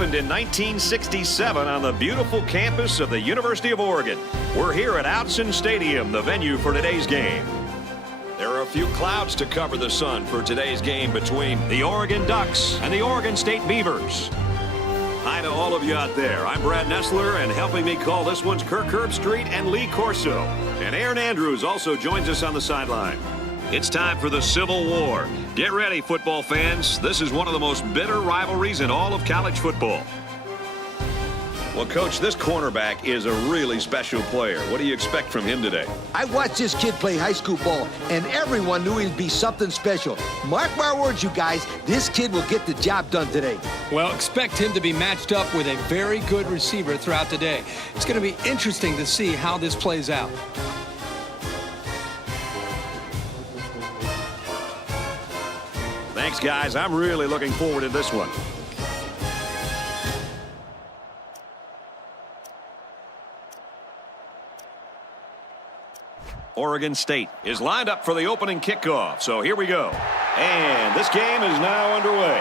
opened in 1967 on the beautiful campus of the University of Oregon. We're here at Autzen Stadium, the venue for today's game. There are a few clouds to cover the sun for today's game between the Oregon Ducks and the Oregon State Beavers. Hi to all of you out there. I'm Brad Nessler, and helping me call this one's Kirk Herbstreit and Lee Corso. And Aaron Andrews also joins us on the sideline. It's time for the Civil War. Get ready, football fans. This is one of the most bitter rivalries in all of college football. Well, Coach, this cornerback is a really special player. What do you expect from him today? I watched this kid play high school ball, and everyone knew he'd be something special. Mark my words, you guys, this kid will get the job done today. Well, expect him to be matched up with a very good receiver throughout the day. It's going to be interesting to see how this plays out. Thanks, guys. I'm really looking forward to this one. Oregon State is lined up for the opening kickoff. So here we go. And this game is now underway.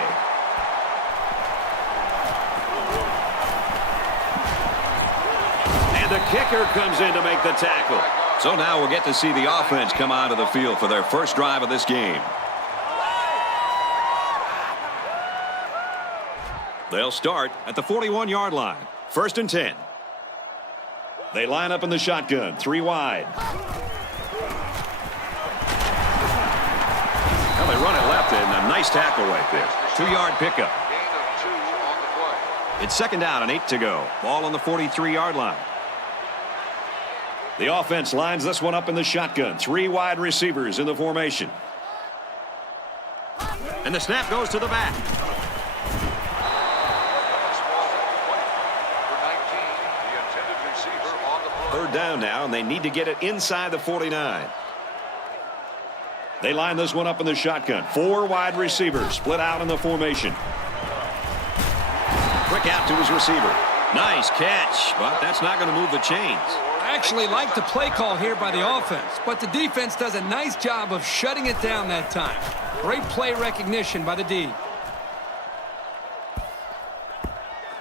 And the kicker comes in to make the tackle. So now we'll get to see the offense come out of the field for their first drive of this game. They'll start at the 41-yard line. 1st and 10. They line up in the shotgun, 3 wide. Well, they run it left, and a nice tackle right there. 2-yard pickup. It's 2nd down and 8 to go. Ball on the 43-yard line. The offense lines this one up in the shotgun. 3 wide receivers in the formation. And the snap goes to the back. Third down now, and they need to get it inside the 49. They line this one up in the shotgun. 4 wide receivers split out in the formation. Quick out to his receiver. Nice catch, but that's not going to move the chains. I actually like the play call here by the offense, but the defense does a nice job of shutting it down that time. Great play recognition by the D.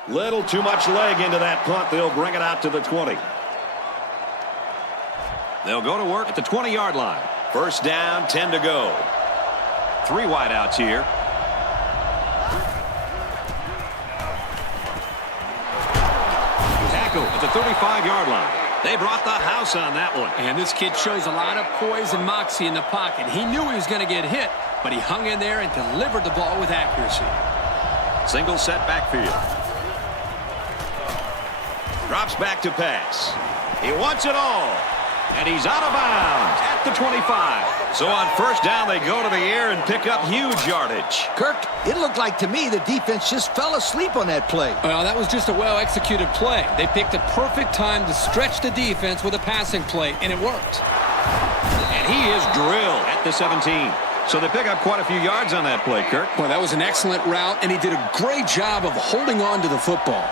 Little too much leg into that punt. They'll bring it out to the 20. They'll go to work at the 20-yard line. 1st down, 10 to go. 3 wide outs here. Tackle at the 35-yard line. They brought the house on that one. And this kid shows a lot of poise and moxie in the pocket. He knew he was going to get hit, but he hung in there and delivered the ball with accuracy. Single set backfield. Drops back to pass. He wants it all. And he's out of bounds at the 25. So on 1st down, they go to the air and pick up huge yardage. Kirk, it looked like to me the defense just fell asleep on that play. Well, that was just a well-executed play. They picked a perfect time to stretch the defense with a passing play, and it worked. And he is drilled at the 17. So they pick up quite a few yards on that play, Kirk. Well, that was an excellent route, and he did a great job of holding on to the football.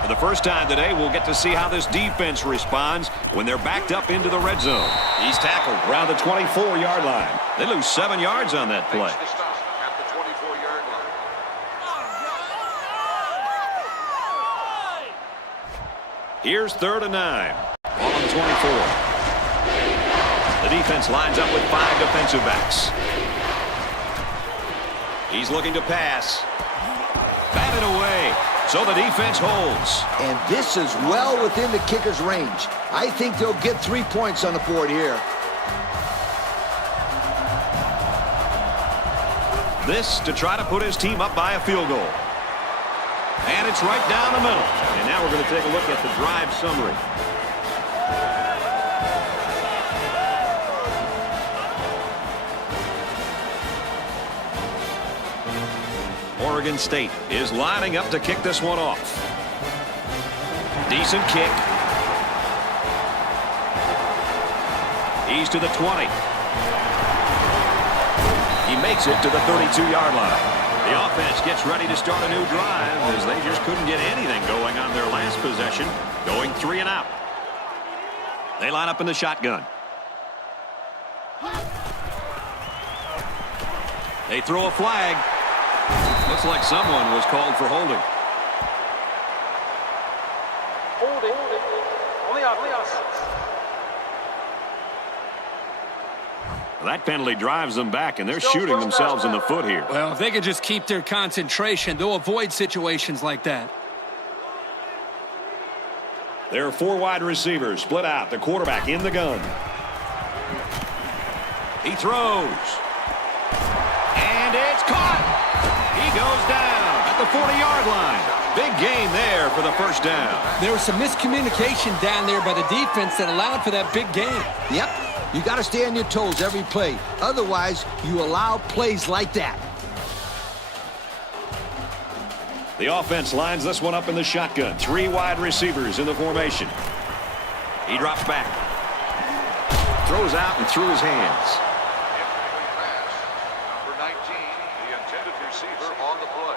For the first time today, we'll get to see how this defense responds when they're backed up into the red zone. He's tackled around the 24-yard line. They lose 7 yards on that play. Here's 3rd and 9. Ball on the 24. The defense lines up with 5 defensive backs. He's looking to pass. Batted away. So the defense holds. And this is well within the kicker's range. I think they'll get 3 points on the board here. This to try to put his team up by a field goal. And it's right down the middle. And now we're going to take a look at the drive summary. Oregon State is lining up to kick this one off. Decent kick. He's to the 20. He makes it to the 32-yard line. The offense gets ready to start a new drive as they just couldn't get anything going on their last possession, going 3 and out. They line up in the shotgun. They throw a flag. Looks like someone was called for holding. Holding. On the offense. That penalty drives them back, and they're shooting themselves in the foot here. Well, if they could just keep their concentration, they'll avoid situations like that. There are 4 wide receivers split out. The quarterback in the gun. He throws. And it's caught. He goes down at the 40-yard line. Big gain there for the first down. There was some miscommunication down there by the defense that allowed for that big gain. Yep. You got to stay on your toes every play. Otherwise, you allow plays like that. The offense lines this one up in the shotgun. 3 wide receivers in the formation. He drops back. Throws out and through his hands. Number 19, the intended receiver on the play.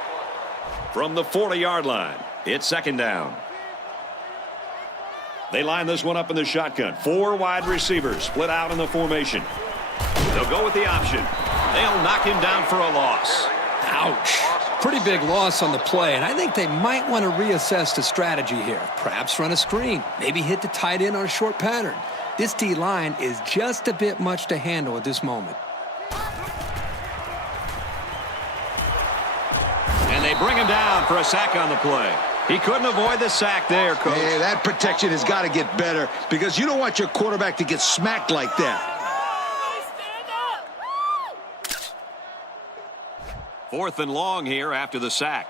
From the 40-yard line, it's second down. They line this one up in the shotgun. 4 wide receivers split out in the formation. They'll go with the option. They'll knock him down for a loss. Ouch. Pretty big loss on the play, and I think they might want to reassess the strategy here. Perhaps run a screen. Maybe hit the tight end on a short pattern. This D-line is just a bit much to handle at this moment. And they bring him down for a sack on the play. He couldn't avoid the sack there, Coach. Hey, that protection has got to get better because you don't want your quarterback to get smacked like that. 4th and long here after the sack.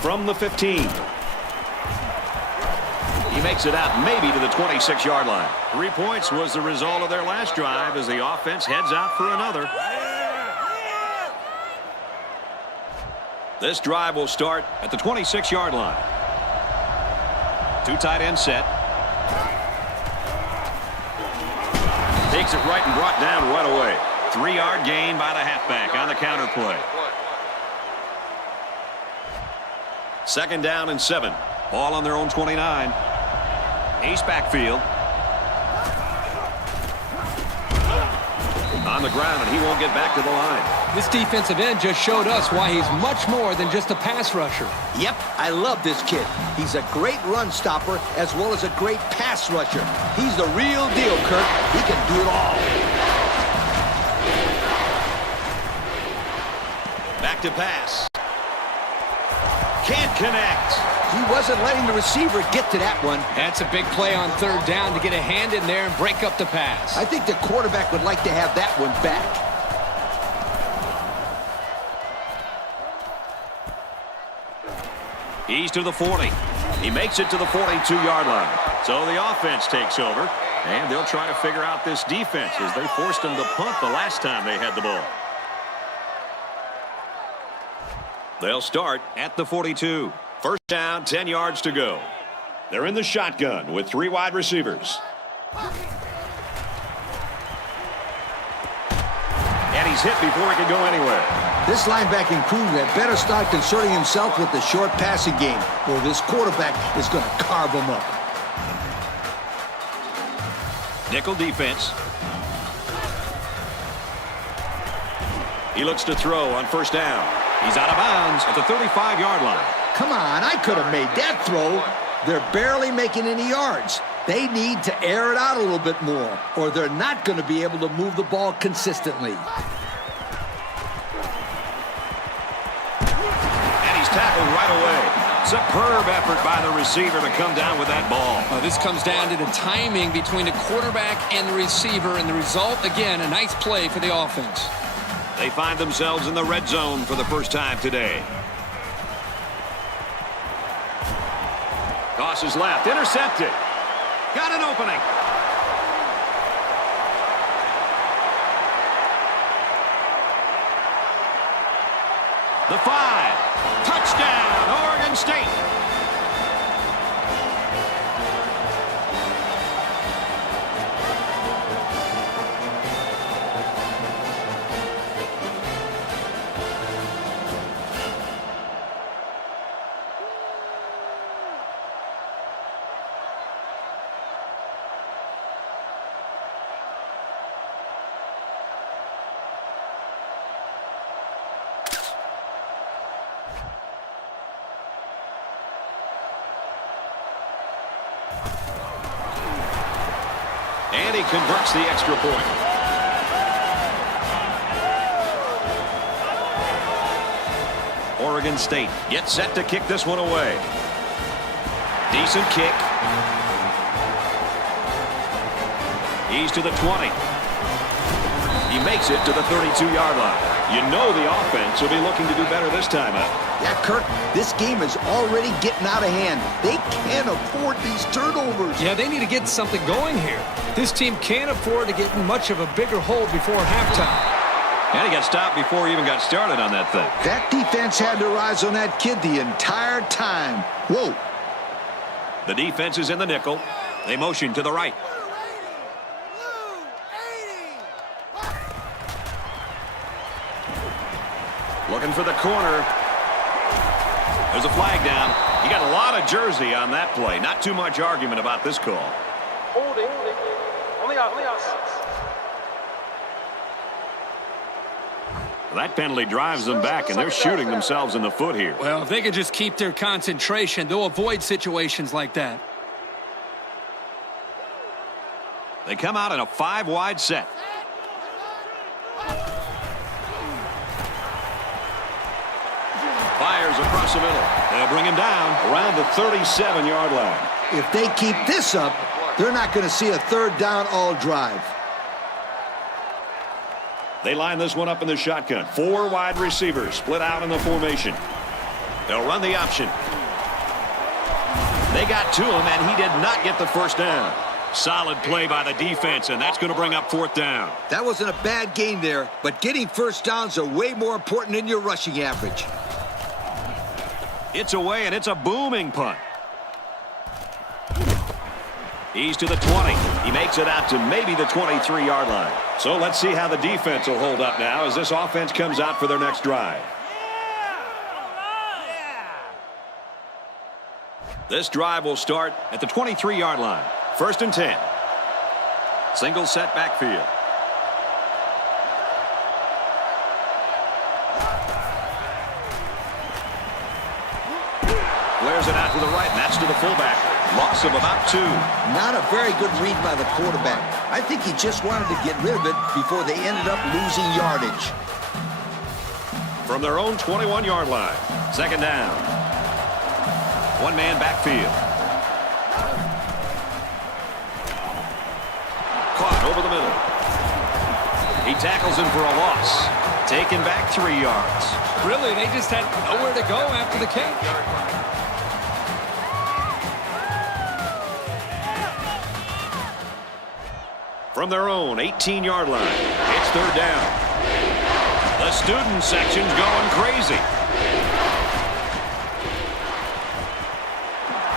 From the 15. He makes it out maybe to the 26-yard line. 3 points was the result of their last drive as the offense heads out for another. This drive will start at the 26-yard line. 2 tight end set. Takes it right and brought down right away. 3-yard gain by the halfback on the counter play. 2nd down and 7. Ball on their own 29. Ace backfield. On the ground, and he won't get back to the line. This defensive end just showed us why he's much more than just a pass rusher. Yep, I love this kid. He's a great run stopper as well as a great pass rusher. He's the real deal, Kirk. He can do it all. Back to pass. Can't connect. He wasn't letting the receiver get to that one. That's a big play on 3rd down to get a hand in there and break up the pass. I think the quarterback would like to have that one back. He's to the 40. He makes it to the 42-yard line. So the offense takes over, and they'll try to figure out this defense as they forced them to punt the last time they had the ball. They'll start at the 42. 1st down, 10 yards to go. They're in the shotgun with 3 wide receivers. And he's hit before he can go anywhere. This linebacking crew had better start concerning himself with the short passing game, or this quarterback is going to carve him up. Nickel defense. He looks to throw on 1st down. He's out of bounds at the 35-yard line. Come on, I could have made that throw. They're barely making any yards. They need to air it out a little bit more, or they're not going to be able to move the ball consistently. And he's tackled right away. Superb effort by the receiver to come down with that ball. This comes down to the timing between the quarterback and the receiver, and the result, again, a nice play for the offense. They find themselves in the red zone for the first time today. Tosses left, intercepted. Got an opening. The 5. Touchdown, Oregon State. he converts the extra point. Oregon State gets set to kick this one away. Decent kick. He's to the 20. He makes it to the 32-yard line. You know the offense will be looking to do better this time out. Yeah, Kirk, this game is already getting out of hand. They can't afford these turnovers. Yeah, they need to get something going here. This team can't afford to get in much of a bigger hole before halftime. And he got stopped before he even got started on that thing. That defense had their eyes on that kid the entire time. Whoa. The defense is in the nickel. They motion to the right. Looking for the corner. There's a flag down. He got a lot of jersey on that play. Not too much argument about this call. Holding. On the outside. That penalty drives them back, and they're shooting themselves in the foot here. Well, if they could just keep their concentration, they'll avoid situations like that. They come out in a 5-wide set. Fires across the middle. They'll bring him down around the 37-yard line. If they keep this up, they're not going to see a third down all drive. They line this one up in the shotgun. 4 wide receivers split out in the formation. They'll run the option. They got to him, and he did not get the first down. Solid play by the defense, and that's going to bring up 4th down. That wasn't a bad game there, but getting first downs are way more important than your rushing average. It's away, and it's a booming punt. He's to the 20. He makes it out to maybe the 23-yard line. So let's see how the defense will hold up now as this offense comes out for their next drive. This drive will start at the 23-yard line. 1st and 10. Single set backfield. Flares it out to the right, and that's to the fullback. Loss of about 2. Not a very good read by the quarterback. I think he just wanted to get rid of it before they ended up losing yardage. From their own 21-yard line. 2nd down. One-man backfield. Caught over the middle. He tackles him for a loss. Taken back 3 yards. Really, they just had nowhere to go after the catch. From their own 18-yard line. It's 3rd down. The student section's going crazy.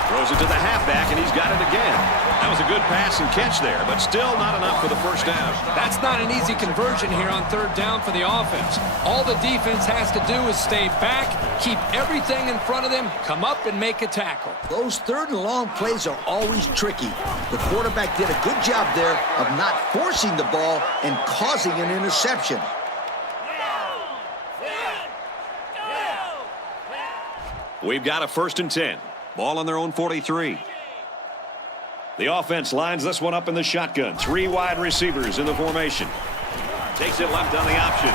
Throws it to the halfback, and he's got it again. That was a good pass and catch there, but still not enough for the first down. That's not an easy conversion here on 3rd down for the offense. All the defense has to do is stay back, keep everything in front of them, come up and make a tackle. Those 3rd and long plays are always tricky. The quarterback did a good job there of not forcing the ball and causing an interception. We've got a 1st and 10. Ball on their own 43. The offense lines this one up in the shotgun. 3 wide receivers in the formation. Takes it left on the option.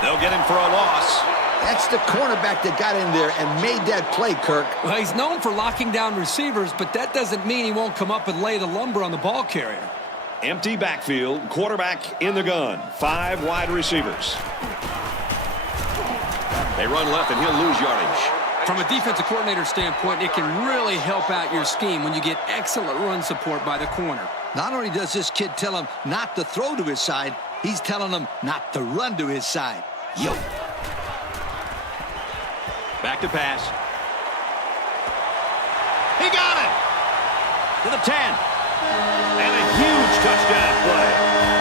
They'll get him for a loss. That's the cornerback that got in there and made that play, Kirk. Well, he's known for locking down receivers, but that doesn't mean he won't come up and lay the lumber on the ball carrier. Empty backfield. Quarterback in the gun. 5 wide receivers. They run left, and he'll lose yardage. From a defensive coordinator standpoint, it can really help out your scheme when you get excellent run support by the corner. Not only does this kid tell him not to throw to his side, he's telling him not to run to his side. Yo. Back to pass. He got it! To the 10. And a huge touchdown play.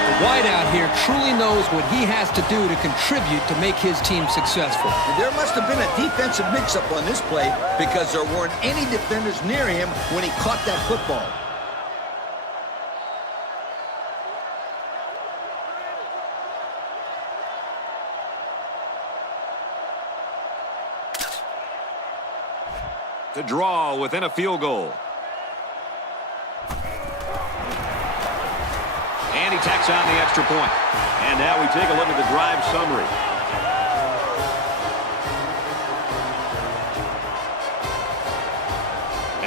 The wideout here truly knows what he has to do to contribute to make his team successful. And there must have been a defensive mix-up on this play because there weren't any defenders near him when he caught that football. To draw within a field goal. tacks on the extra point. And now we take a look at the drive summary.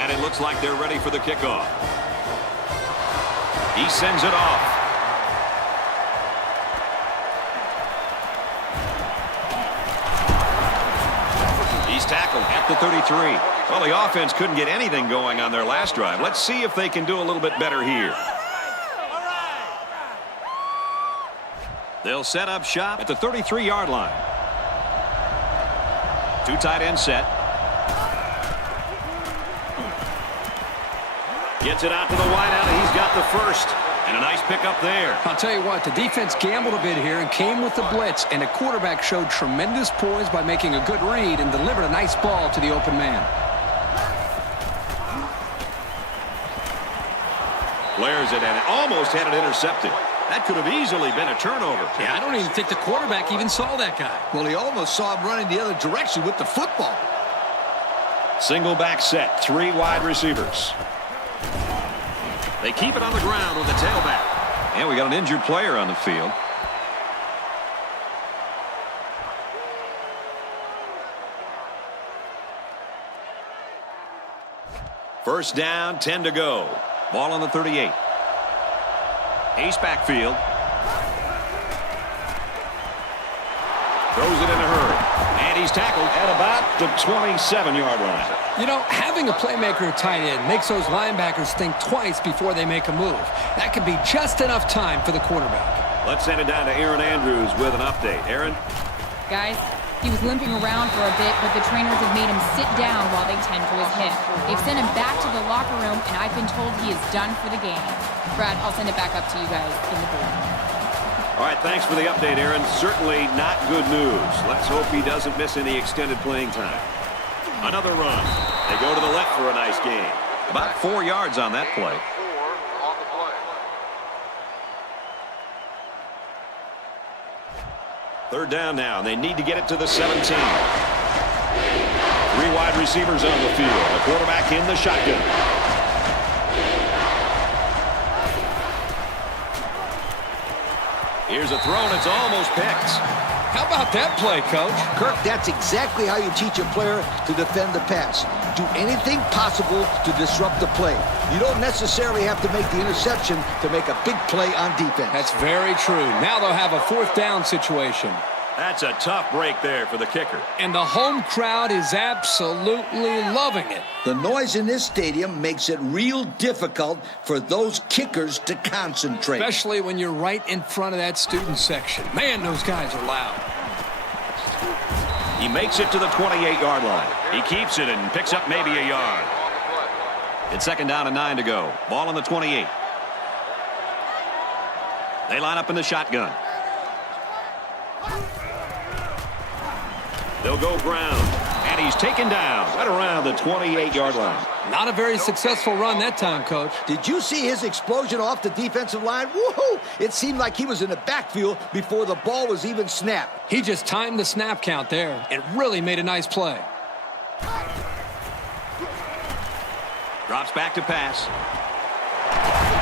And it looks like they're ready for the kickoff. He sends it off. He's tackled at the 33. Well, the offense couldn't get anything going on their last drive. Let's see if they can do a little bit better here. They'll set up shop at the 33-yard line. Two tight end set. Gets it out to the wideout, and he's got the first. And a nice pickup there. I'll tell you what, the defense gambled a bit here and came with the blitz, and the quarterback showed tremendous poise by making a good read and delivered a nice ball to the open man. Flares it and almost had it intercepted. That could have easily been a turnover. Yeah, I don't even think the quarterback even saw that guy. Well, he almost saw him running the other direction with the football. Single back set, three wide receivers. They keep it on the ground with the tailback. And we got an injured player on the field. First down, 10 to go. Ball on the 38. Ace backfield. Throws it in a hurry. And he's tackled at about the 27-yard line. You know, having a playmaker at tight end makes those linebackers think twice before they make a move. That could be just enough time for the quarterback. Let's send it down to Aaron Andrews with an update. Aaron? Guys, he was limping around for a bit, but the trainers have made him sit down while they tend to his hip. They've sent him back to the locker room, and I've been told he is done for the game. Brad, I'll send it back up to you guys in the booth. All right, thanks for the update, Aaron. Certainly not good news. Let's hope he doesn't miss any extended playing time. Another run. They go to the left for a nice gain. About 4 yards on that play. 4 on the play. Third down now, and they need to get it to the 17. Three wide receivers on the field. The quarterback in the shotgun. Here's a throw, and it's almost picked. How about that play, Coach? Kirk, that's exactly how you teach a player to defend the pass. Do anything possible to disrupt the play. You don't necessarily have to make the interception to make a big play on defense. That's very true. Now they'll have a fourth down situation. That's a tough break there for the kicker. And the home crowd is absolutely loving it. The noise in this stadium makes it real difficult for those kickers to concentrate. Especially when you're right in front of that student section. Man, those guys are loud. He makes it to the 28-yard line. He keeps it and picks up maybe a yard. It's second down and 9 to go. Ball on the 28. They line up in the shotgun. They'll go ground, and he's taken down right around the 28-yard line. Not a very successful run that time, Coach. Did you see his explosion off the defensive line? Woohoo! It seemed like he was in the backfield before the ball was even snapped. He just timed the snap count there. It really made a nice play. Drops back to pass.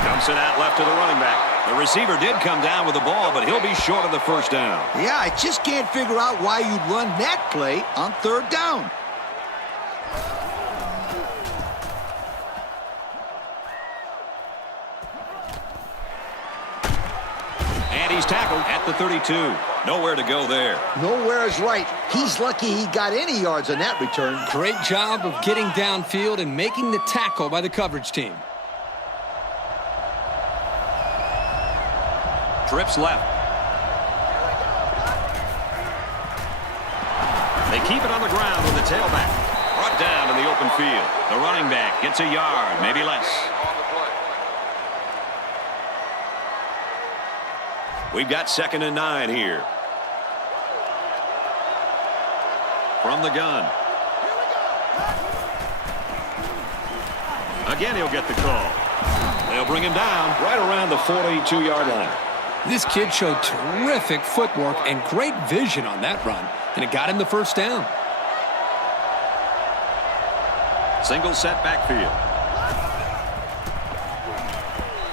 Dumps it out left to the running back. The receiver did come down with the ball, but he'll be short of the first down. Yeah, I just can't figure out why you'd run that play on third down. And he's tackled at the 32. Nowhere to go there. Nowhere is right. He's lucky he got any yards on that return. Great job of getting downfield and making the tackle by the coverage team. Trips left. They keep it on the ground with the tailback. Brought down in the open field. The running back gets a yard, maybe less. We've got second and 9 here. From the gun. Again, he'll get the call. They'll bring him down right around the 42-yard line. This kid showed terrific footwork and great vision on that run, and it got him the first down. Single set backfield.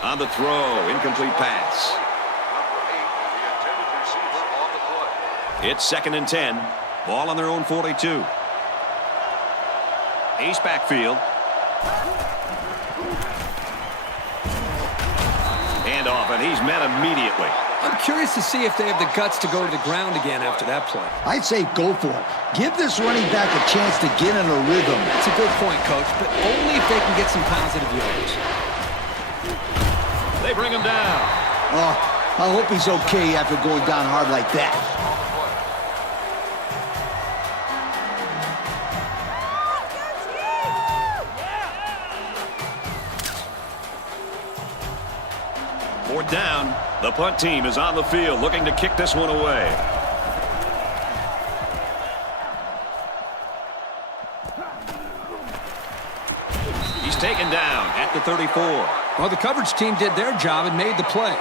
On the throw, incomplete pass. It's 2nd and 10. Ball on their own 42. Ace backfield. Hand off, and he's met immediately. I'm curious to see if they have the guts to go to the ground again after that play. I'd say go for it. Give this running back a chance to get in a rhythm. That's a good point, Coach, but only if they can get some positive yards. They bring him down. Oh, I hope he's okay after going down hard like that. Fourth down. The punt team is on the field looking to kick this one away. He's taken down at the 34. Well, the coverage team did their job and made the play.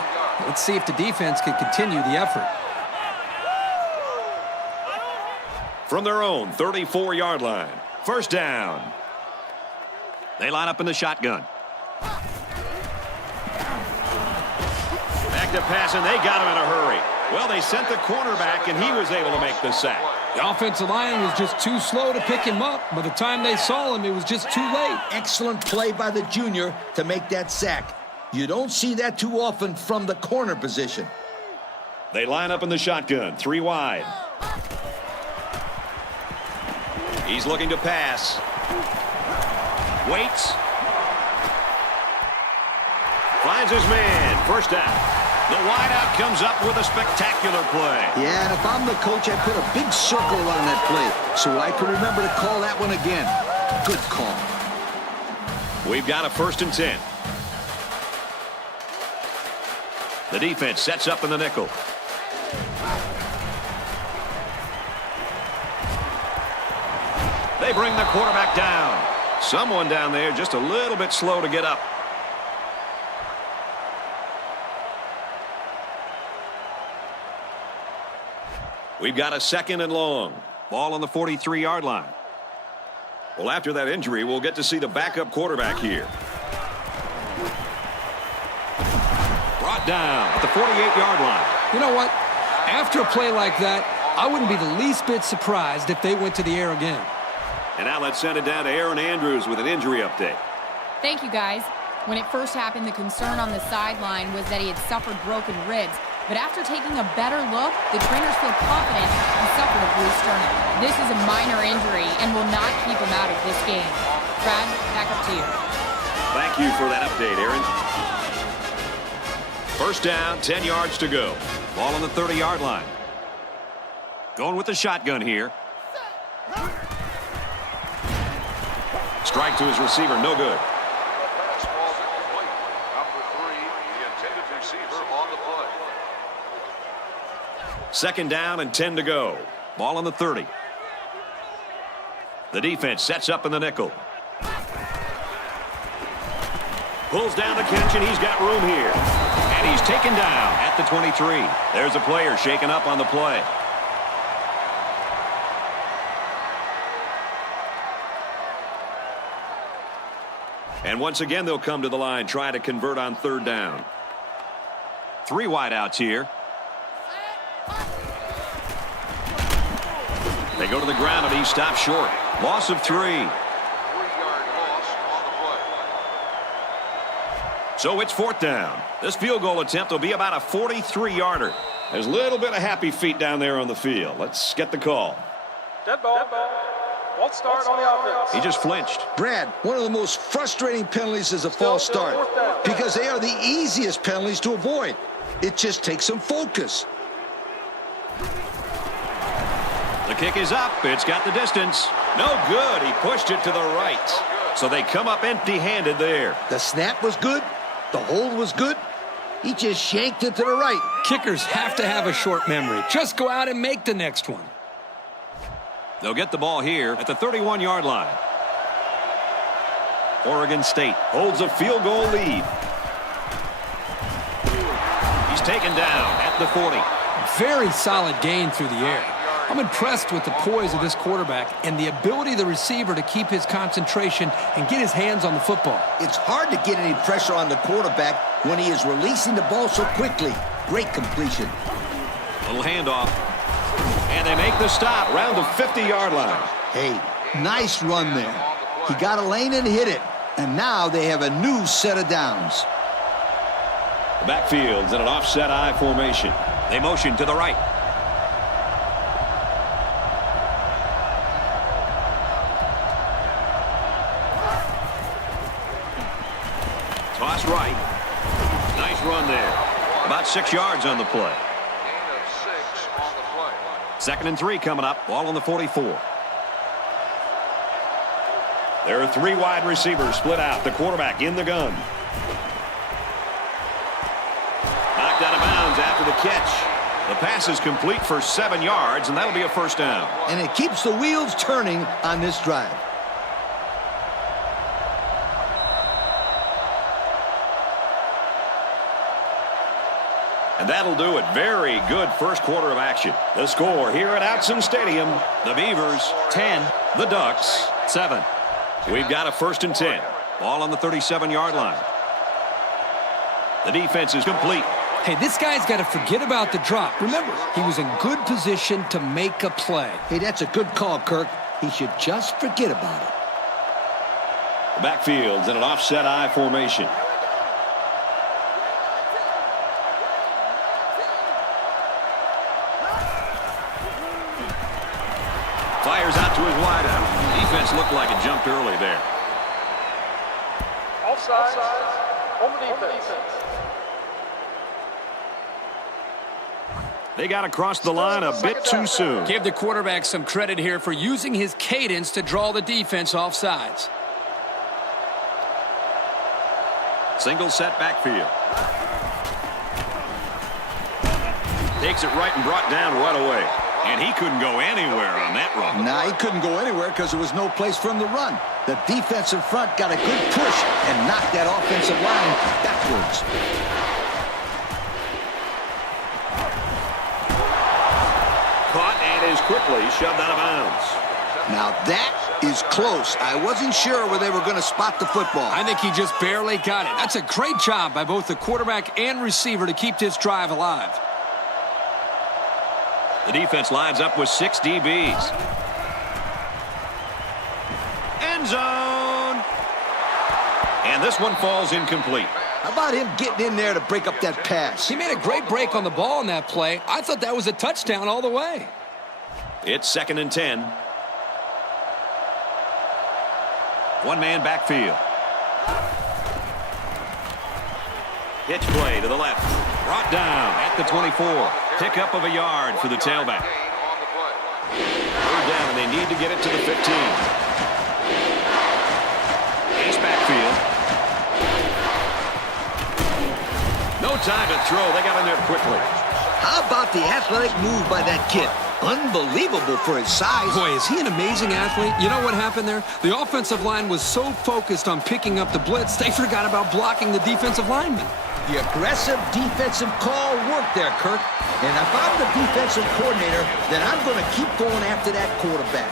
Let's see if the defense can continue the effort. From their own 34-yard line. First down. They line up in the shotgun. To pass, and they got him in a hurry. Well, they sent the cornerback, and he was able to make the sack. The offensive line was just too slow to pick him up. By the time they saw him, it was just too late. Excellent play by the junior to make that sack. You don't see that too often from the corner position. They line up in the shotgun, 3 wide. He's looking to pass. Waits. Finds his man. First down. The wideout comes up with a spectacular play. Yeah, and if I'm the coach, I'd put a big circle around that play so I can remember to call that one again. Good call. We've got a 1st and 10. The defense sets up in the nickel. They bring the quarterback down. Someone down there just a little bit slow to get up. We've got a 2nd and long. Ball on the 43-yard line. Well, after that injury, we'll get to see the backup quarterback here. Brought down at the 48-yard line. You know what? After a play like that, I wouldn't be the least bit surprised if they went to the air again. And now let's send it down to Aaron Andrews with an injury update. Thank you, guys. When it first happened, the concern on the sideline was that he had suffered broken ribs. But after taking a better look, the trainers feel confident he suffered a bruised sternum. This is a minor injury and will not keep him out of this game. Brad, back up to you. Thank you for that update, Aaron. First down, 10 yards to go. Ball on the 30-yard line. Going with the shotgun here. Strike to his receiver, no good. Pass ball incomplete. Number 3, the intended receiver on the play. 2nd down and 10 to go. Ball on the 30. The defense sets up in the nickel. Pulls down the catch, and he's got room here. And he's taken down at the 23. There's a player shaken up on the play. And once again, they'll come to the line, try to convert on 3rd down. 3 wideouts here. They go to the ground, and he stops short. Loss of 3. 3-yard loss on the play. So it's 4th down. This field goal attempt will be about a 43-yarder. There's a little bit of happy feet down there on the field. Let's get the call. Dead ball. False start on the offense. He just flinched. Brad, one of the most frustrating penalties is a false start because they are the easiest penalties to avoid. It just takes some focus. The kick is up. It's got the distance. No good. He pushed it to the right. So they come up empty-handed there. The snap was good. The hold was good. He just shanked it to the right. Kickers have to have a short memory. Just go out and make the next one. They'll get the ball here at the 31-yard line. Oregon State holds a field goal lead. He's taken down at the 40. Very solid gain through the air. I'm impressed with the poise of this quarterback and the ability of the receiver to keep his concentration and get his hands on the football. It's hard to get any pressure on the quarterback when he is releasing the ball so quickly. Great completion. Little handoff. And they make the stop around the 50-yard line. Hey, nice run there. He got a lane and hit it. And now they have a new set of downs. The backfield's in an offset I formation. They motion to the right. Toss right. Nice run there. About 6 yards on the play. Gain of 6 on the play. 2nd and 3 coming up. Ball on the 44. There are 3 wide receivers split out. The quarterback in the gun. Knocked out of bounds after the catch. The pass is complete for 7 yards, and that'll be a first down. And it keeps the wheels turning on this drive. And that'll do it. Very good first quarter of action. The score here at Outson Stadium, the Beavers 10, the Ducks 7. We've got a 1st and 10. Ball on the 37-yard line. The defense is complete. Hey, this guy's got to forget about the drop. Remember, he was in good position to make a play. Hey, that's a good call, Kirk. He should just forget about it. The backfield's in an offset I formation. Fires out to his wideout. Defense looked like it jumped early there. Offside. Home defense. They got across the line a bit too soon. Give the quarterback some credit here for using his cadence to draw the defense off sides. Single set backfield. Takes it right and brought down right away. And he couldn't go anywhere on that run. Nah, he couldn't go anywhere because there was no place for him to run. The defensive front got a good push and knocked that offensive line backwards. Caught and is quickly shoved out of bounds. Now that is close. I wasn't sure where they were going to spot the football. I think he just barely got it. That's a great job by both the quarterback and receiver to keep this drive alive. The defense lines up with 6 DBs. End zone. And this one falls incomplete. How about him getting in there to break up that pass? He made a great break on the ball on that play. I thought that was a touchdown all the way. It's 2nd and 10. One-man backfield. Hitch play to the left. Brought down at the 24. Pickup of a yard for the tailback. Third down, and they need to get it to the 15. Ace backfield. No time to throw. They got in there quickly. How about the athletic move by that kid? Unbelievable for his size. Boy, is he an amazing athlete. You know what happened there? The offensive line was so focused on picking up the blitz, they forgot about blocking the defensive lineman. The aggressive defensive call worked there, Kirk. And if I'm the defensive coordinator, then I'm going to keep going after that quarterback.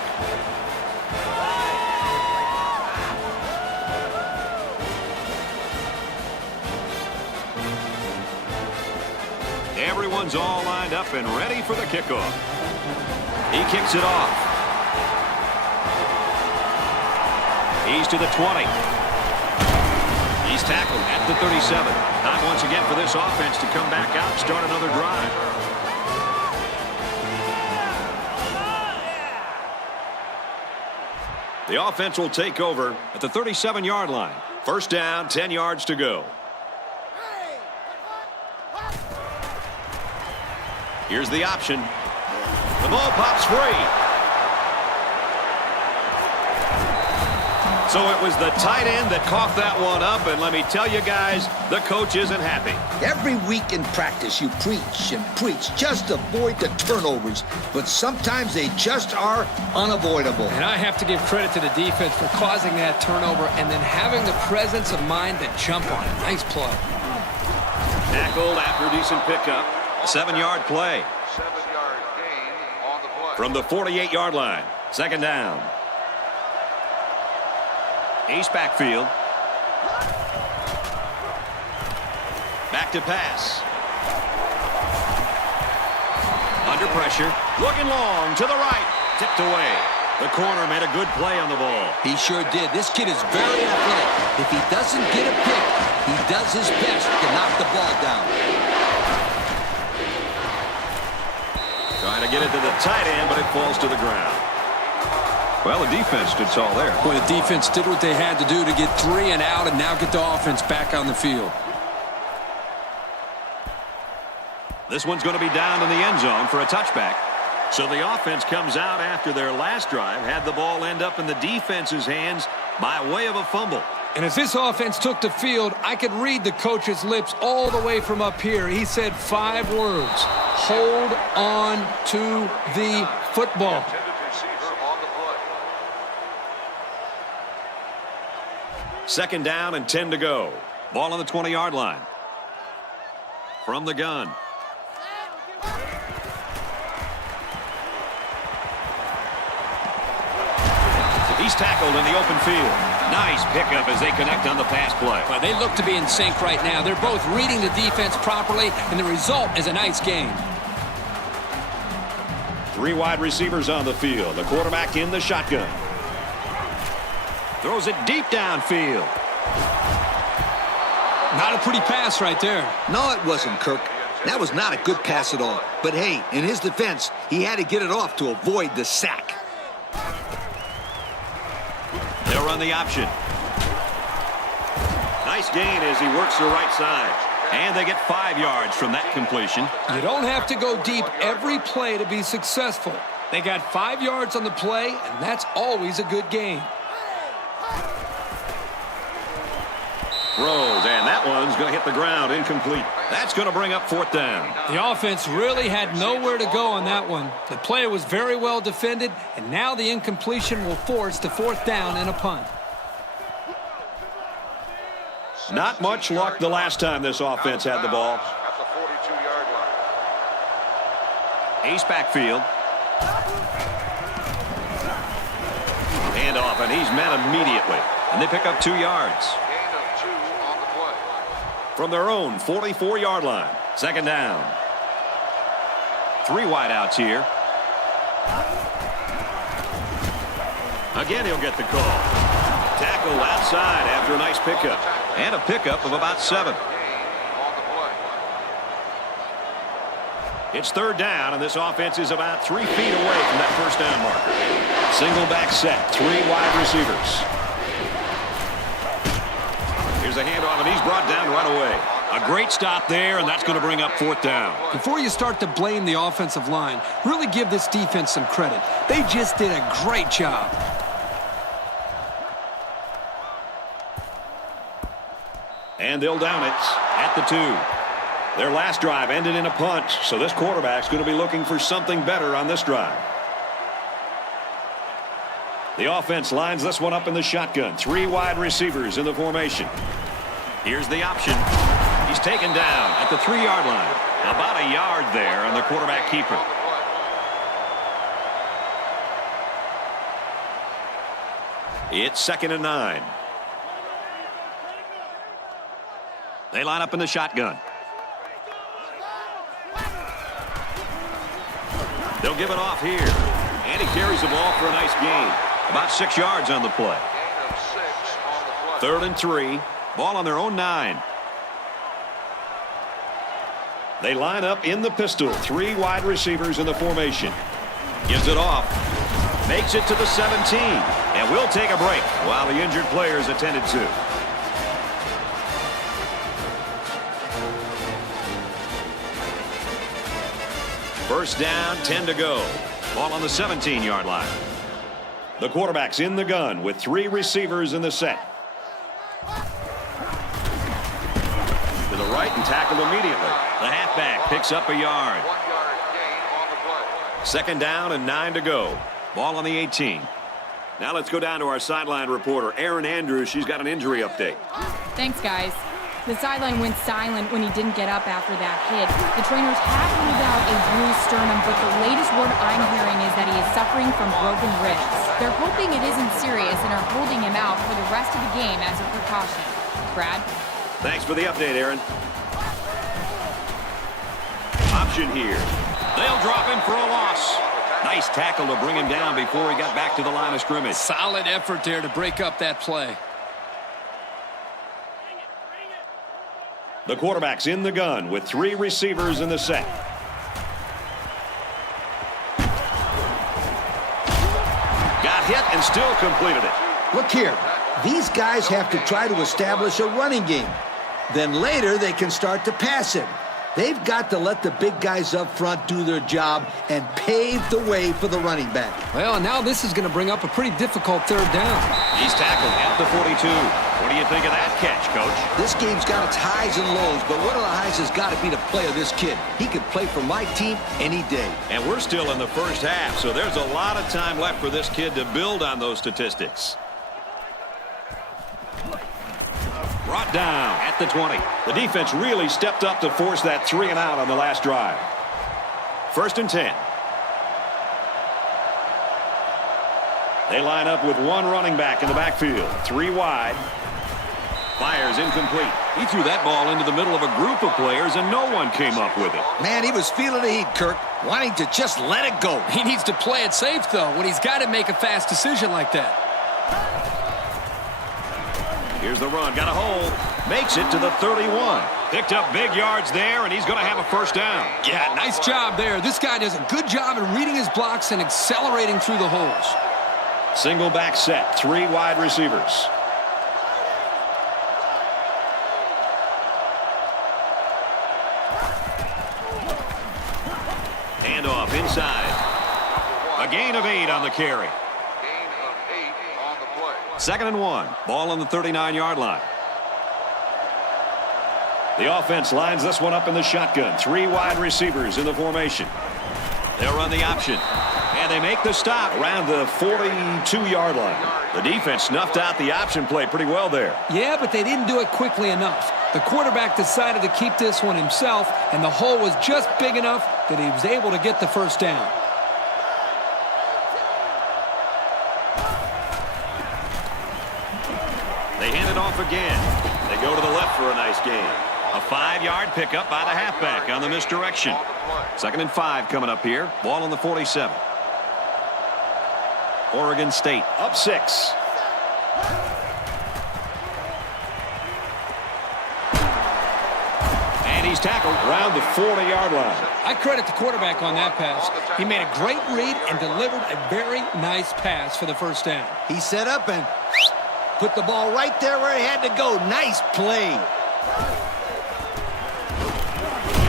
Everyone's all lined up and ready for the kickoff. He kicks it off. He's to the 20. He's tackled at the 37. Time once again for this offense to come back out and start another drive. The offense will take over at the 37-yard line. First down, 10 yards to go. Here's the option. The ball pops free. So it was the tight end that coughed that one up, and let me tell you guys, the coach isn't happy. Every week in practice, you preach and preach. Just avoid the turnovers. But sometimes they just are unavoidable. And I have to give credit to the defense for causing that turnover and then having the presence of mind to jump on it. Nice play. Tackled after a decent pickup. A 7-yard play. 7-yard gain on the play. From the 48-yard line. Second down. Ace backfield. Back to pass. Under pressure. Looking long to the right. Tipped away. The corner made a good play on the ball. He sure did. This kid is very athletic. If he doesn't get a pick, he does his best to knock the ball down. Trying to get it to the tight end, but it falls to the ground. Well, the defense did all there. Boy, the defense did what they had to do to get 3 and out and now get the offense back on the field. This one's going to be down in the end zone for a touchback. So the offense comes out after their last drive, had the ball end up in the defense's hands by way of a fumble. And as this offense took the field, I could read the coach's lips all the way from up here. He said 5 words: hold on to the football. Second down and 10 to go. Ball on the 20-yard line. From the gun. He's tackled in the open field. Nice pickup as they connect on the pass play. Well, they look to be in sync right now. They're both reading the defense properly, and the result is a nice game. 3 wide receivers on the field. The quarterback in the shotgun. Throws it deep downfield. Not a pretty pass right there. No, it wasn't, Kirk. That was not a good pass at all. But hey, in his defense, he had to get it off to avoid the sack. They'll run the option. Nice gain as he works the right side. And they get 5 yards from that completion. You don't have to go deep every play to be successful. They got 5 yards on the play, and that's always a good gain. Throws, and that one's going to hit the ground, incomplete. That's going to bring up 4th down. The offense really had nowhere to go on that one. The play was very well defended, and now the incompletion will force the 4th down and a punt. Not much luck the last time this offense had the ball. At the 42-yard line. Ace backfield. Hand off, and he's met immediately. And they pick up 2 yards. Gain of 2 on the play. From their own 44-yard line. Second down. 3 wideouts here. Again, he'll get the call. Tackle outside after a nice pickup. And a pickup of about 7. It's 3rd down, and this offense is about 3 feet away from that first down marker. Single back set, 3 wide receivers. Here's a handoff, and he's brought down right away. A great stop there, and that's going to bring up 4th down. Before you start to blame the offensive line, really give this defense some credit. They just did a great job. And they'll down it at the 2. Their last drive ended in a punt, so this quarterback's going to be looking for something better on this drive. The offense lines this one up in the shotgun. 3 wide receivers in the formation. Here's the option. He's taken down at the 3-yard line. About a yard there on the quarterback keeper. It's 2nd and 9. They line up in the shotgun. They'll give it off here. And he carries the ball for a nice gain. About 6 yards on the play. Gain of 6 on the play. 3rd and 3. Ball on their own 9. They line up in the pistol. 3 wide receivers in the formation. Gives it off. Makes it to the 17. And we'll take a break while the injured players attended to. First down, 10 to go. Ball on the 17-yard line. The quarterback's in the gun with 3 receivers in the set. To the right and tackled immediately. The halfback picks up a yard. 1-yard gain on the play. Second down and 9 to go. Ball on the 18. Now let's go down to our sideline reporter, Erin Andrews. She's got an injury update. Thanks, guys. The sideline went silent when he didn't get up after that hit. The trainers have ruled out a bruised sternum, but the latest word I'm hearing is that he is suffering from broken ribs. They're hoping it isn't serious and are holding him out for the rest of the game as a precaution. Brad? Thanks for the update, Erin. Option here. They'll drop him for a loss. Nice tackle to bring him down before he got back to the line of scrimmage. Solid effort there to break up that play. The quarterback's in the gun with 3 receivers in the set. Got hit and still completed it. Look here. These guys have to try to establish a running game. Then later they can start to pass it. They've got to let the big guys up front do their job and pave the way for the running back. Well, and now this is going to bring up a pretty difficult third down. He's tackled at the 42. What do you think of that catch, Coach? This game's got its highs and lows, but one of the highs has got to be the play of this kid. He can play for my team any day. And we're still in the first half, so there's a lot of time left for this kid to build on those statistics. Brought down at the 20. The defense really stepped up to force that 3 and out on the last drive. 1st and 10. They line up with 1 running back in the backfield. 3 wide. Fires incomplete. He threw that ball into the middle of a group of players, and no one came up with it. Man, he was feeling the heat, Kirk, wanting to just let it go. He needs to play it safe, though, when he's got to make a fast decision like that. Here's the run. Got a hole. Makes it to the 31. Picked up big yards there, and he's going to have a first down. Yeah, nice job there. This guy does a good job in reading his blocks and accelerating through the holes. Single back set. 3 wide receivers. Handoff inside. A gain of 8 on the carry. Gain of 8 on the play. 2nd and 1. Ball on the 39-yard line. The offense lines this one up in the shotgun. 3 wide receivers in the formation. They'll run the option. And they make the stop around the 42-yard line. The defense snuffed out the option play pretty well there. Yeah, but they didn't do it quickly enough. The quarterback decided to keep this one himself, and the hole was just big enough that he was able to get the first down. They hand it off again. They go to the left for a nice gain. A 5-yard pickup by the halfback on the misdirection. 2nd and 5 coming up here. Ball on the 47. Oregon State up 6. And he's tackled around the 40-yard line. I credit the quarterback on that pass. He made a great read and delivered a very nice pass for the first down. He set up and put the ball right there where he had to go. Nice play.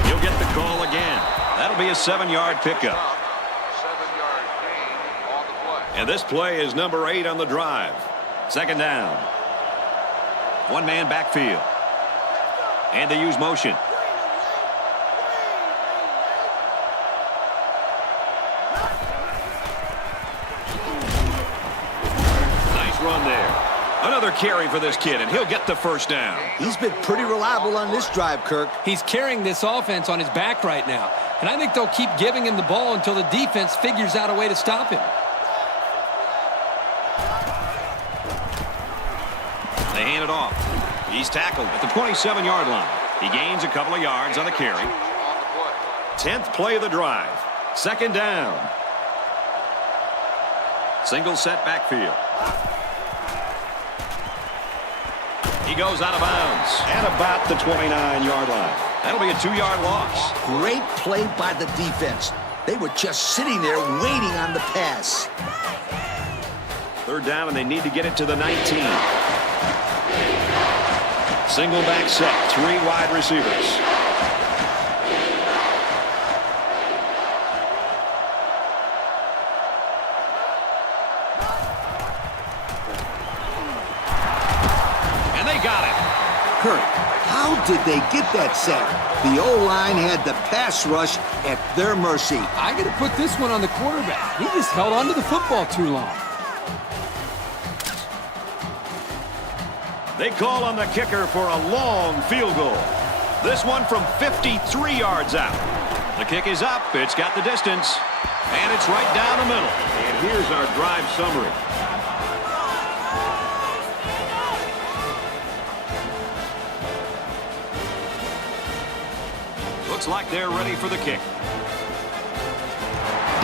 He'll get the call again. That'll be a 7-yard pickup. 7-yard gain on the play. And this play is number 8 on the drive. 2nd down. 1-man backfield. And they use motion. Nice run there. Another carry for this kid, and he'll get the first down. He's been pretty reliable on this drive, Kirk. He's carrying this offense on his back right now, and I think they'll keep giving him the ball until the defense figures out a way to stop him. They hand it off. He's tackled at the 27-yard line. He gains a couple of yards on the carry. 10th play of the drive. 2nd down. Single set backfield. He goes out of bounds at about the 29-yard line. That'll be a 2-yard loss. Great play by the defense. They were just sitting there waiting on the pass. 3rd down, and they need to get it to the 19. Single back set, 3 wide receivers. And they got it. Kirk, how did they get that sack? The O-line had the pass rush at their mercy. I got to put this one on the quarterback. He just held onto the football too long. They call on the kicker for a long field goal. This one from 53 yards out. The kick is up. It's got the distance. And it's right down the middle. And here's our drive summary. Looks like they're ready for the kick.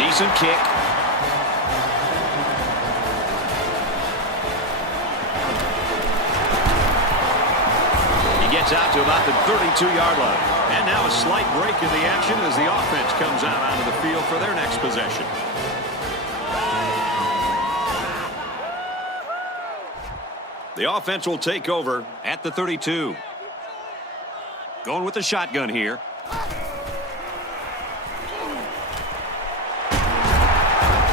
Decent kick. He gets out to about the 32-yard line. And now a slight break in the action as the offense comes out onto the field for their next possession. The offense will take over at the 32. Going with the shotgun here.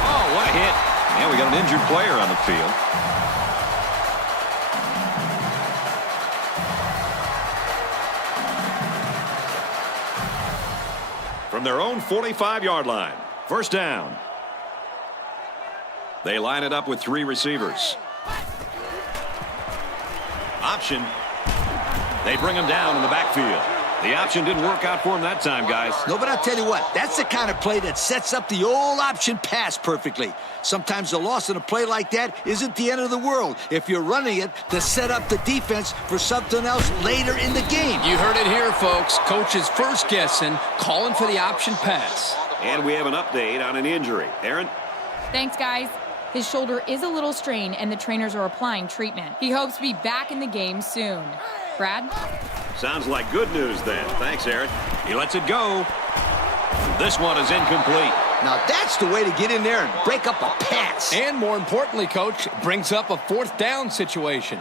Oh, what a hit. And we got an injured player on the field. From their own 45-yard line. First down. They line it up with 3 receivers. Option. They bring him down in the backfield. The option didn't work out for him that time, guys. No, but I'll tell you what, that's the kind of play that sets up the old option pass perfectly. Sometimes the loss in a play like that isn't the end of the world if you're running it to set up the defense for something else later in the game. You heard it here, folks. Coach is first guessing, calling for the option pass. And we have an update on an injury. Aaron? Thanks, guys. His shoulder is a little strained, and the trainers are applying treatment. He hopes to be back in the game soon. Brad? Sounds like good news then. Thanks, Aaron. He lets it go. This one is incomplete. Now that's the way to get in there and break up a pass. And more importantly, Coach, brings up a 4th down situation.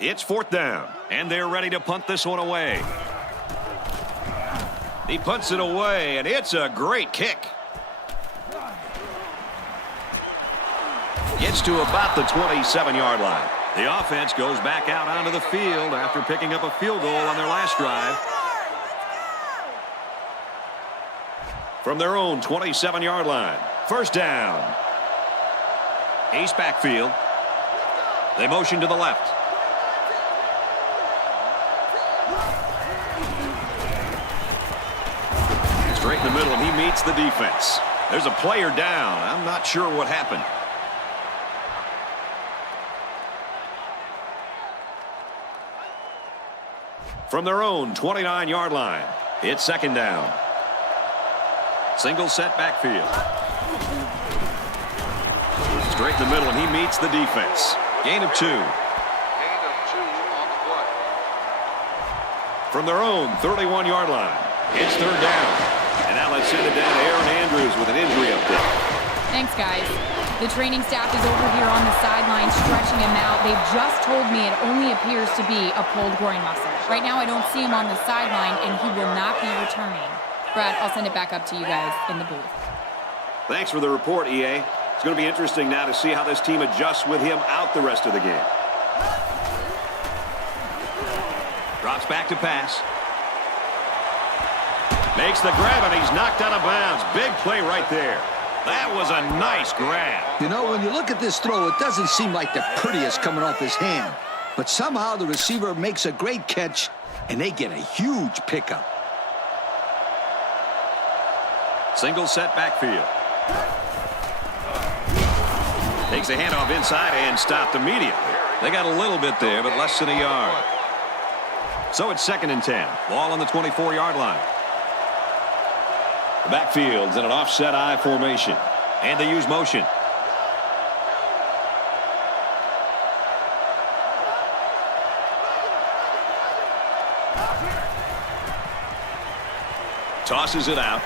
It's 4th down, and they're ready to punt this one away. He punts it away, and it's a great kick. Gets to about the 27-yard line. The offense goes back out onto the field after picking up a field goal on their last drive. From their own 27-yard line. First down. Ace backfield. They motion to the left. Straight in the middle, and he meets the defense. There's a player down. I'm not sure what happened. From their own 29-yard line, it's 2nd down. Single set backfield. Straight in the middle, and he meets the defense. Gain of 2. Gain of 2 on the play. From their own 31-yard line, it's 3rd down. And now let's send it down to Aaron Andrews with an injury update. Thanks, guys. The training staff is over here on the sideline stretching him out. They've just told me it only appears to be a pulled groin muscle. Right now, I don't see him on the sideline, and he will not be returning. Brad, I'll send it back up to you guys in the booth. Thanks for the report, EA. It's going to be interesting now to see how this team adjusts with him out the rest of the game. Drops back to pass. Makes the grab, and he's knocked out of bounds. Big play right there. That was a nice grab. You know, when you look at this throw, it doesn't seem like the prettiest coming off his hand. But somehow the receiver makes a great catch, and they get a huge pickup. Single set backfield. Takes a handoff inside and stopped immediately. They got a little bit there, but less than a yard. So it's 2nd and 10. Ball on the 24-yard line. The backfield's in an offset I formation. And they use motion. Tosses it out.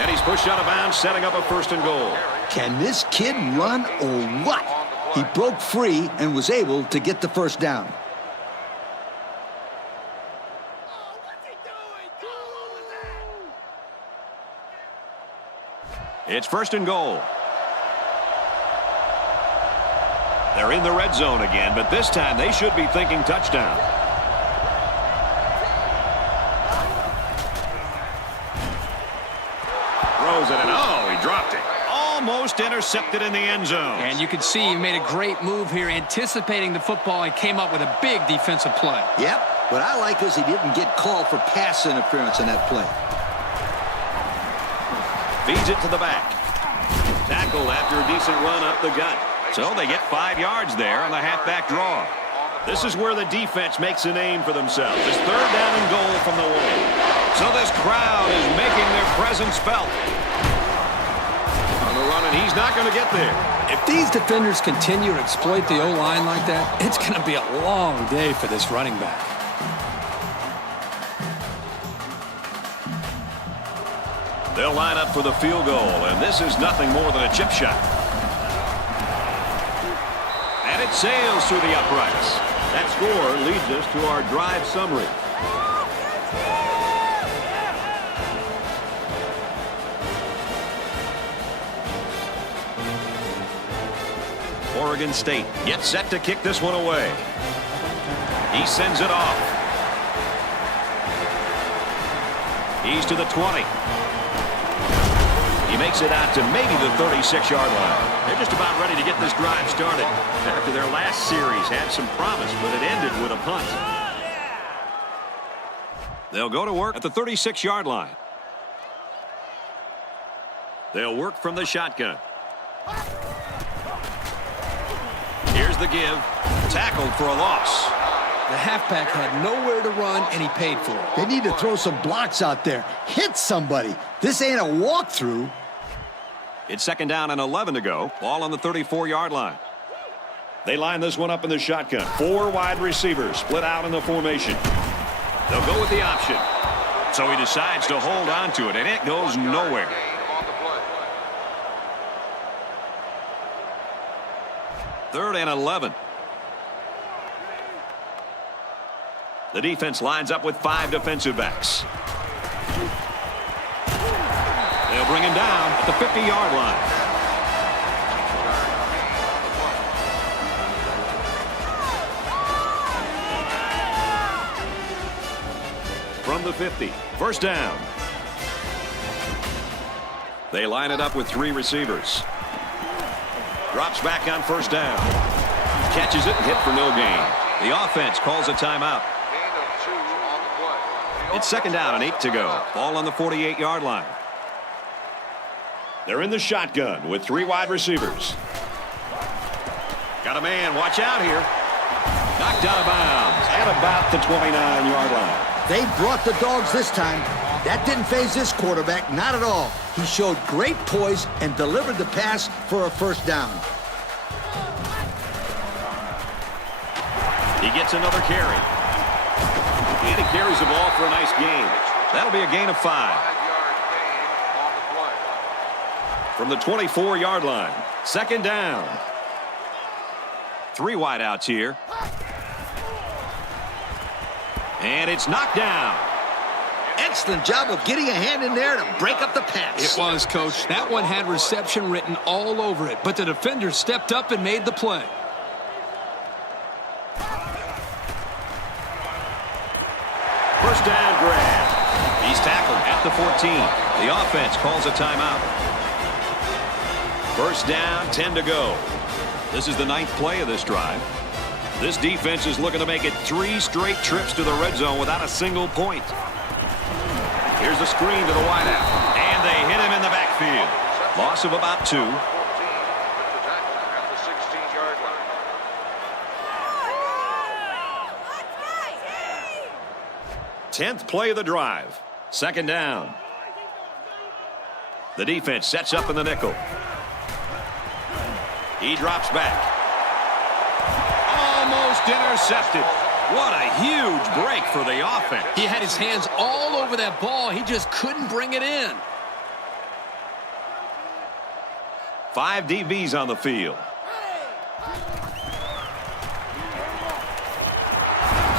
And he's pushed out of bounds, setting up a 1st and goal. Can this kid run or what? He broke free and was able to get the 1st down. It's 1st and goal. They're in the red zone again, but this time they should be thinking touchdown. Throws it, and oh, he dropped it. Almost intercepted in the end zone. And you can see he made a great move here, anticipating the football, and came up with a big defensive play. Yep. What I like is he didn't get called for pass interference in that play. Feeds it to the back. Tackled after a decent run up the gut. So they get 5 yards there on the halfback draw. This is where the defense makes a name for themselves. It's 3rd down and goal from the 1. So this crowd is making their presence felt. On the run, and he's not going to get there. If these defenders continue to exploit the O-line like that, it's going to be a long day for this running back. They'll line up for the field goal, and this is nothing more than a chip shot. And it sails through the uprights. That score leads us to our drive summary. Oregon State gets set to kick this one away. He sends it off. He's to the 20. He makes it out to maybe the 36-yard line. They're just about ready to get this drive started. After their last series had some promise, but it ended with a punt. They'll go to work at the 36-yard line. They'll work from the shotgun. Here's the give. Tackled for a loss. The halfback had nowhere to run, and he paid for it. They need to throw some blocks out there. Hit somebody. This ain't a walkthrough. It's 2nd down and 11 to go. Ball on the 34-yard line. They line this one up in the shotgun. 4 wide receivers split out in the formation. They'll go with the option. So he decides to hold on to it, and it goes nowhere. 3rd and 11. The defense lines up with 5 defensive backs. They'll bring him down at the 50-yard line. From the 50, 1st down. They line it up with 3 receivers. Drops back on 1st down. Catches it and hit for no gain. The offense calls a timeout. It's 2nd down and 8 to go. Ball on the 48-yard line. They're in the shotgun with 3 wide receivers. Got a man. Watch out here. Knocked out of bounds at about the 29-yard line. They brought the dogs this time. That didn't faze this quarterback, not at all. He showed great poise and delivered the pass for a 1st down. He gets another carry. And he carries the ball for a nice gain. That'll be a gain of 5. From the 24-yard line, 2nd down. 3 wideouts here. And it's knocked down. Excellent job of getting a hand in there to break up the pass. It was, Coach. That one had reception written all over it, but the defender stepped up and made the play. First down grab. He's tackled at the 14. The offense calls a timeout. 1st down, 10 to go. This is the 9th play of this drive. This defense is looking to make it 3 straight trips to the red zone without a single point. Here's the screen to the wideout. And they hit him in the backfield. Loss of about 2. 10th play of the drive. 2nd down. The defense sets up in the nickel. He drops back. Almost intercepted. What a huge break for the offense. He had his hands all over that ball. He just couldn't bring it in. 5 DBs on the field.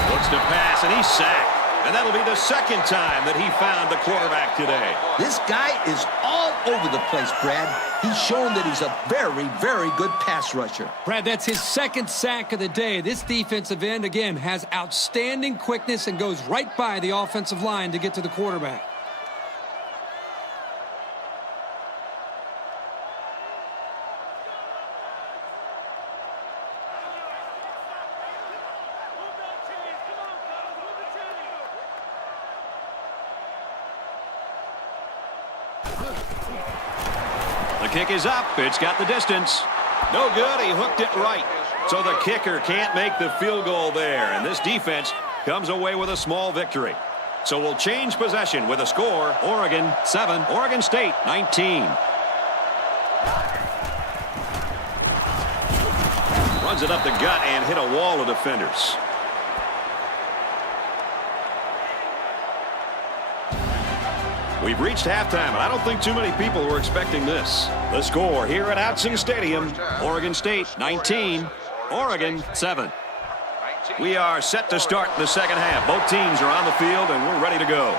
Looks to pass, and he's sacked. And that'll be the 2nd time that he found the quarterback today. This guy is all over the place, Brad. He's shown that he's a very, very good pass rusher. Brad, that's his 2nd sack of the day. This defensive end, again, has outstanding quickness and goes right by the offensive line to get to the quarterback. The kick is up. It's got the distance. No good. He hooked it right. So the kicker can't make the field goal there, and this defense comes away with a small victory. So we'll change possession with a score. Oregon 7, Oregon State 19. Runs it up the gut and hit a wall of defenders. We've reached halftime, and I don't think too many people were expecting this. The score here at Outson Stadium, Oregon State 19, Oregon 7. We are set to start the second half. Both teams are on the field, and we're ready to go.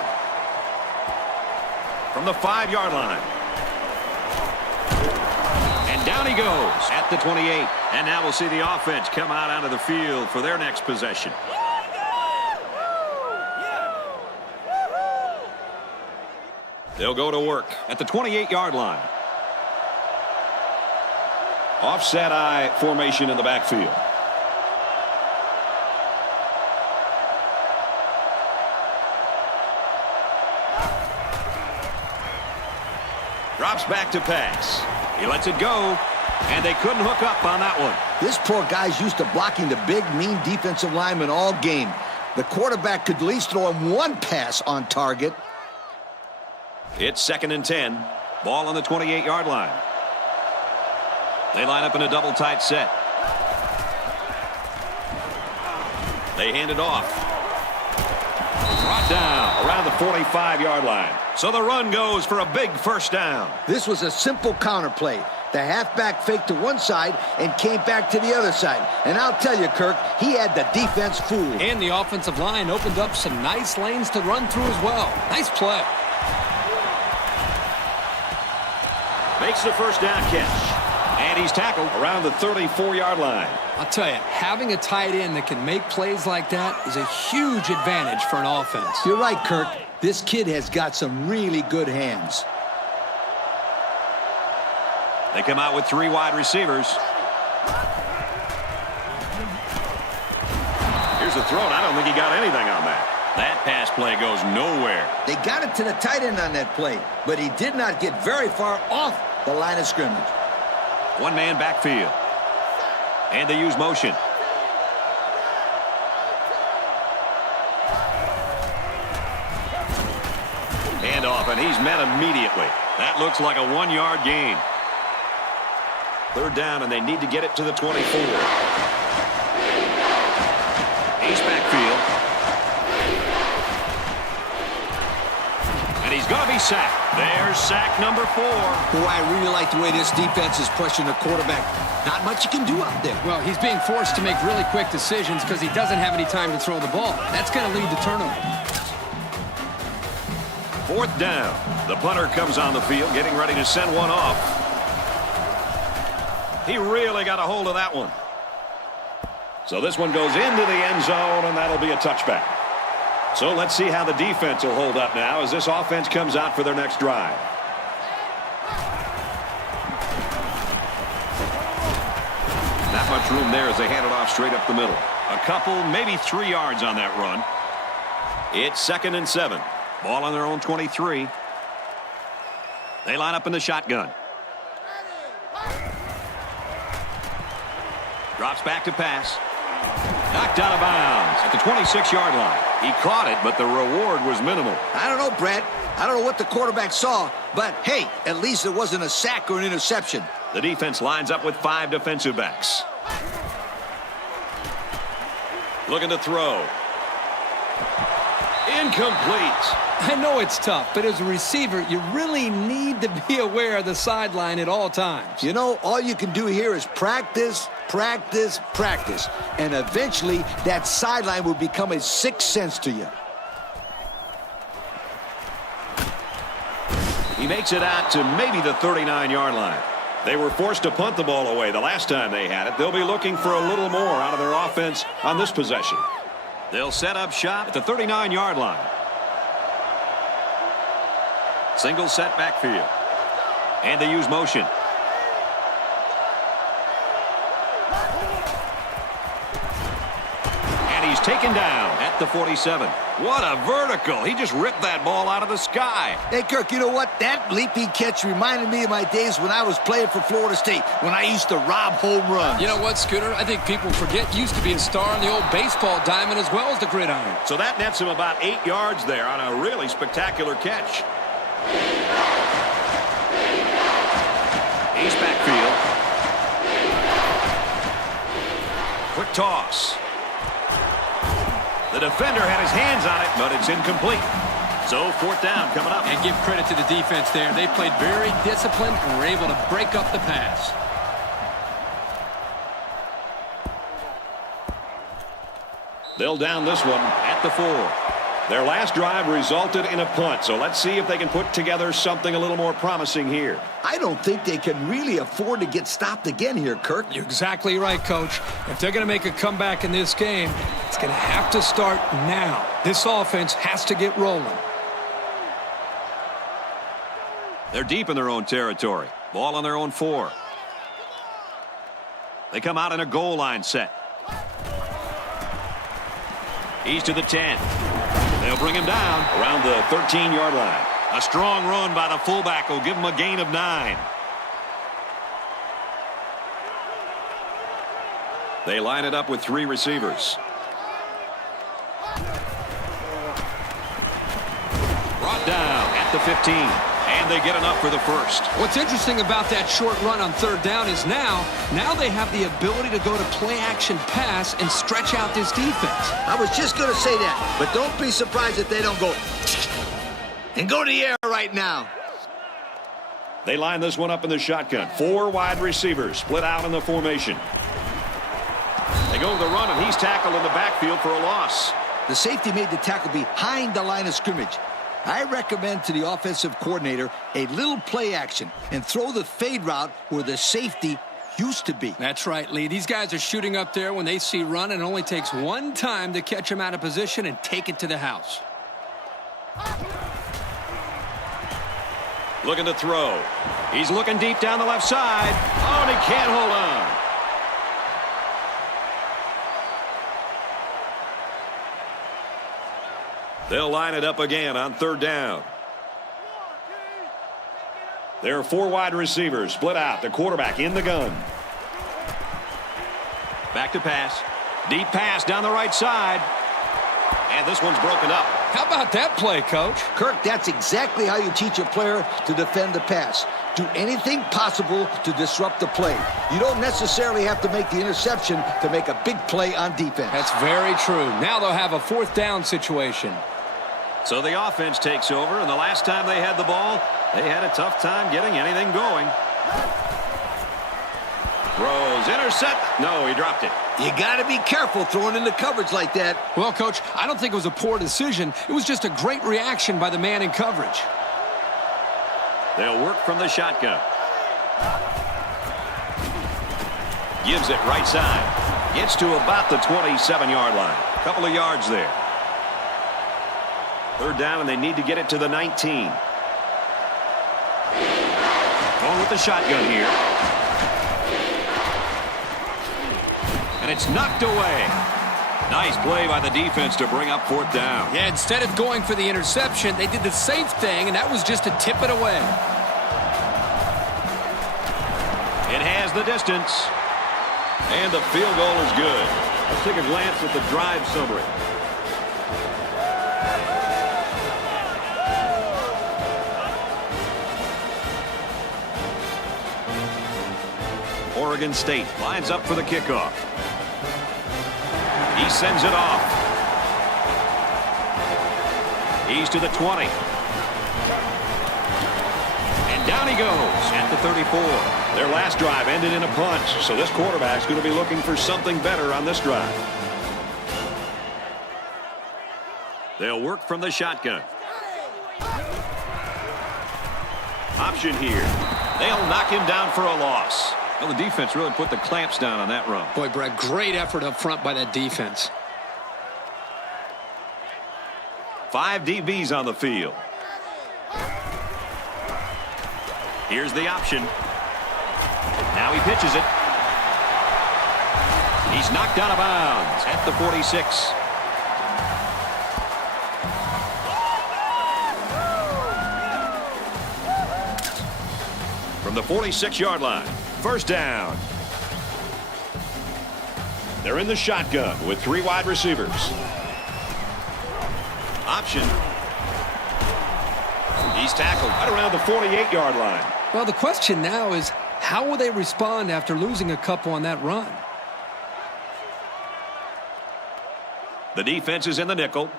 From the 5-yard line. And down he goes at the 28. And now we'll see the offense come out onto the field for their next possession. They'll go to work at the 28-yard line. Offset I formation in the backfield. Drops back to pass. He lets it go, and they couldn't hook up on that one. This poor guy's used to blocking the big, mean defensive lineman all game. The quarterback could at least throw him one pass on target. It's 2nd and 10. Ball on the 28-yard line. They line up in a double tight set. They hand it off. Brought down around the 45-yard line. So the run goes for a big first down. This was a simple counter play. The halfback faked to one side and came back to the other side. And I'll tell you, Kirk, he had the defense fooled. And the offensive line opened up some nice lanes to run through as well. Nice play. Makes the first down catch. And he's tackled around the 34-yard line. I'll tell you, having a tight end that can make plays like that is a huge advantage for an offense. You're right, Kirk. This kid has got some really good hands. They come out with 3 wide receivers. Here's a throw, and I don't think he got anything on that. That pass play goes nowhere. They got it to the tight end on that play, but he did not get very far off the line of scrimmage. One-man backfield. And they use motion. Handoff, and he's met immediately. That looks like a 1-yard gain. 3rd down, and they need to get it to the 24. Ace backfield. And he's going to be sacked. There's sack number 4. Boy, I really like the way this defense is pressuring the quarterback. Not much you can do out there. Well, he's being forced to make really quick decisions because he doesn't have any time to throw the ball. That's going to lead to turnover. 4th down. The punter comes on the field, getting ready to send one off. He really got a hold of that one. So this one goes into the end zone, and that'll be a touchback. So let's see how the defense will hold up now as this offense comes out for their next drive. Not much room there as they hand it off straight up the middle. A couple, maybe 3 yards on that run. It's 2nd and 7. Ball on their own 23. They line up in the shotgun. Drops back to pass. Knocked out of bounds at the 26-yard line. He caught it, but the reward was minimal. I don't know, Brett. I don't know what the quarterback saw, but hey, at least it wasn't a sack or an interception. The defense lines up with 5 defensive backs. Looking to throw. Incomplete. I know it's tough, but as a receiver, you really need to be aware of the sideline at all times. You know, all you can do here is practice, practice, practice. And eventually, that sideline will become a sixth sense to you. He makes it out to maybe the 39-yard line. They were forced to punt the ball away the last time they had it. They'll be looking for a little more out of their offense on this possession. They'll set up shop at the 39-yard line. Single set backfield. And they use motion. And he's taken down at the 47. What a vertical. He just ripped that ball out of the sky. Hey, Kirk, you know what? That leaping catch reminded me of my days when I was playing for Florida State, when I used to rob home runs. You know what, Scooter? I think people forget you used to be a star on the old baseball diamond as well as the gridiron. So that nets him about 8 yards there on a really spectacular catch. He's backfield. Quick toss. The defender had his hands on it, but it's incomplete. So 4th down coming up. And give credit to the defense there. They played very disciplined and were able to break up the pass. They'll down this one at the 4. Their last drive resulted in a punt, so let's see if they can put together something a little more promising here. I don't think they can really afford to get stopped again here, Kirk. You're exactly right, Coach. If they're going to make a comeback in this game, it's going to have to start now. This offense has to get rolling. They're deep in their own territory. Ball on their own 4. They come out in a goal line set. He's to the 10. They'll bring him down around the 13-yard line. A strong run by the fullback will give him a gain of 9. They line it up with 3 receivers. Brought down at the 15. And they get enough for the first. What's interesting about that short run on 3rd down is now they have the ability to go to play-action pass and stretch out this defense. I was just going to say that, but don't be surprised if they don't go and go to the air right now. They line this one up in the shotgun. 4 wide receivers split out in the formation. They go to the run, and he's tackled in the backfield for a loss. The safety made the tackle behind the line of scrimmage. I recommend to the offensive coordinator a little play action and throw the fade route where the safety used to be. That's right, Lee. These guys are shooting up there when they see run, and it only takes one time to catch him out of position and take it to the house. Looking to throw. He's looking deep down the left side. Oh, and he can't hold on. They'll line it up again on 3rd down. There are 4 wide receivers split out. The quarterback in the gun. Back to pass. Deep pass down the right side. And this one's broken up. How about that play, Coach? Kirk, that's exactly how you teach a player to defend the pass. Do anything possible to disrupt the play. You don't necessarily have to make the interception to make a big play on defense. That's very true. Now they'll have a 4th down situation. So the offense takes over, and the last time they had the ball, they had a tough time getting anything going. Throws, intercept. No, he dropped it. You got to be careful throwing into coverage like that. Well, Coach, I don't think it was a poor decision. It was just a great reaction by the man in coverage. They'll work from the shotgun. Gives it right side. Gets to about the 27-yard line. Couple of yards there. 3rd down, and they need to get it to the 19. Going with the shotgun here. And it's knocked away. Nice play by the defense to bring up 4th down. Yeah, instead of going for the interception, they did the safe thing, and that was just to tip it away. It has the distance. And the field goal is good. Let's take a glance at the drive summary. Oregon State lines up for the kickoff. He sends it off. He's to the 20. And down he goes at the 34. Their last drive ended in a punt, so this quarterback's going to be looking for something better on this drive. They'll work from the shotgun. Option here. They'll knock him down for a loss. Well, the defense really put the clamps down on that run. Boy, Brett, great effort up front by that defense. 5 DBs on the field. Here's the option. Now he pitches it. He's knocked out of bounds at the 46. from the 46-yard line. First down. They're in the shotgun with 3 wide receivers. Option. He's tackled right around the 48-yard line. Well, the question now is, how will they respond after losing a couple on that run? The defense is in the nickel.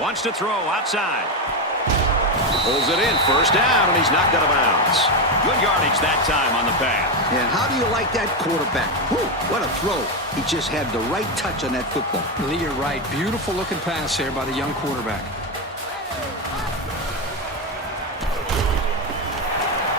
Wants to throw outside. Pulls it in. First down, and he's knocked out of bounds. Good yardage that time on the pass. And how do you like that quarterback? Whew, what a throw. He just had the right touch on that football. Lee, you're right. Beautiful looking pass there by the young quarterback.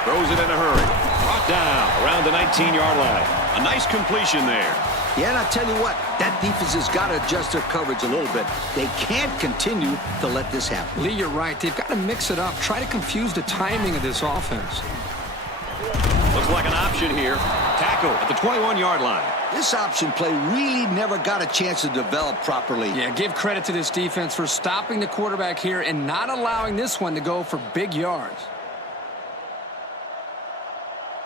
Throws it in a hurry. Brought down around the 19-yard line. A nice completion there. Yeah, and I tell you what, that defense has got to adjust their coverage a little bit. They can't continue to let this happen. Lee, you're right. They've got to mix it up. Try to confuse the timing of this offense. Looks like an option here. Tackle at the 21-yard line. This option play really never got a chance to develop properly. Yeah, give credit to this defense for stopping the quarterback here and not allowing this one to go for big yards.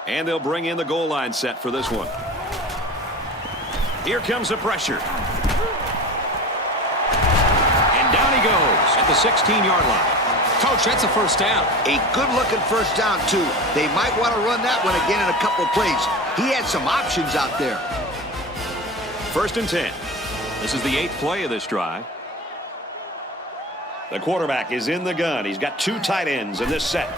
And they'll bring in the goal line set for this one. Here comes the pressure. And down he goes at the 16-yard line. Coach, that's a first down. A good-looking first down, too. They might want to run that one again in a couple of plays. He had some options out there. First and 10. This is the 8th play of this drive. The quarterback is in the gun. He's got 2 tight ends in this set.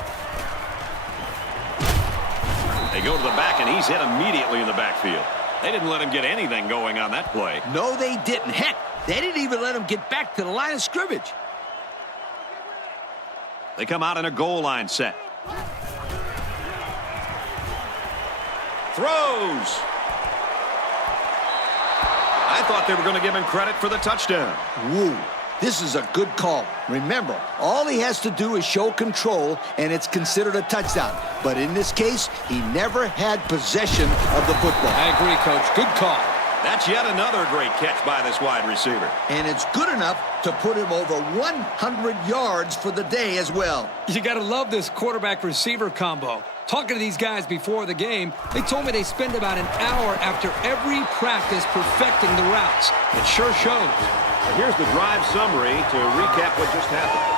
They go to the back, and he's hit immediately in the backfield. They didn't let him get anything going on that play. No, they didn't. Heck, they didn't even let him get back to the line of scrimmage. They come out in a goal line set. Throws. I thought they were going to give him credit for the touchdown. Woo. This is a good call. Remember, all he has to do is show control, and it's considered a touchdown. But in this case, he never had possession of the football. I agree, Coach. Good call. That's yet another great catch by this wide receiver. And it's good enough to put him over 100 yards for the day as well. You got to love this quarterback-receiver combo. Talking to these guys before the game, they told me they spend about an hour after every practice perfecting the routes. It sure shows. And here's the drive summary to recap what just happened.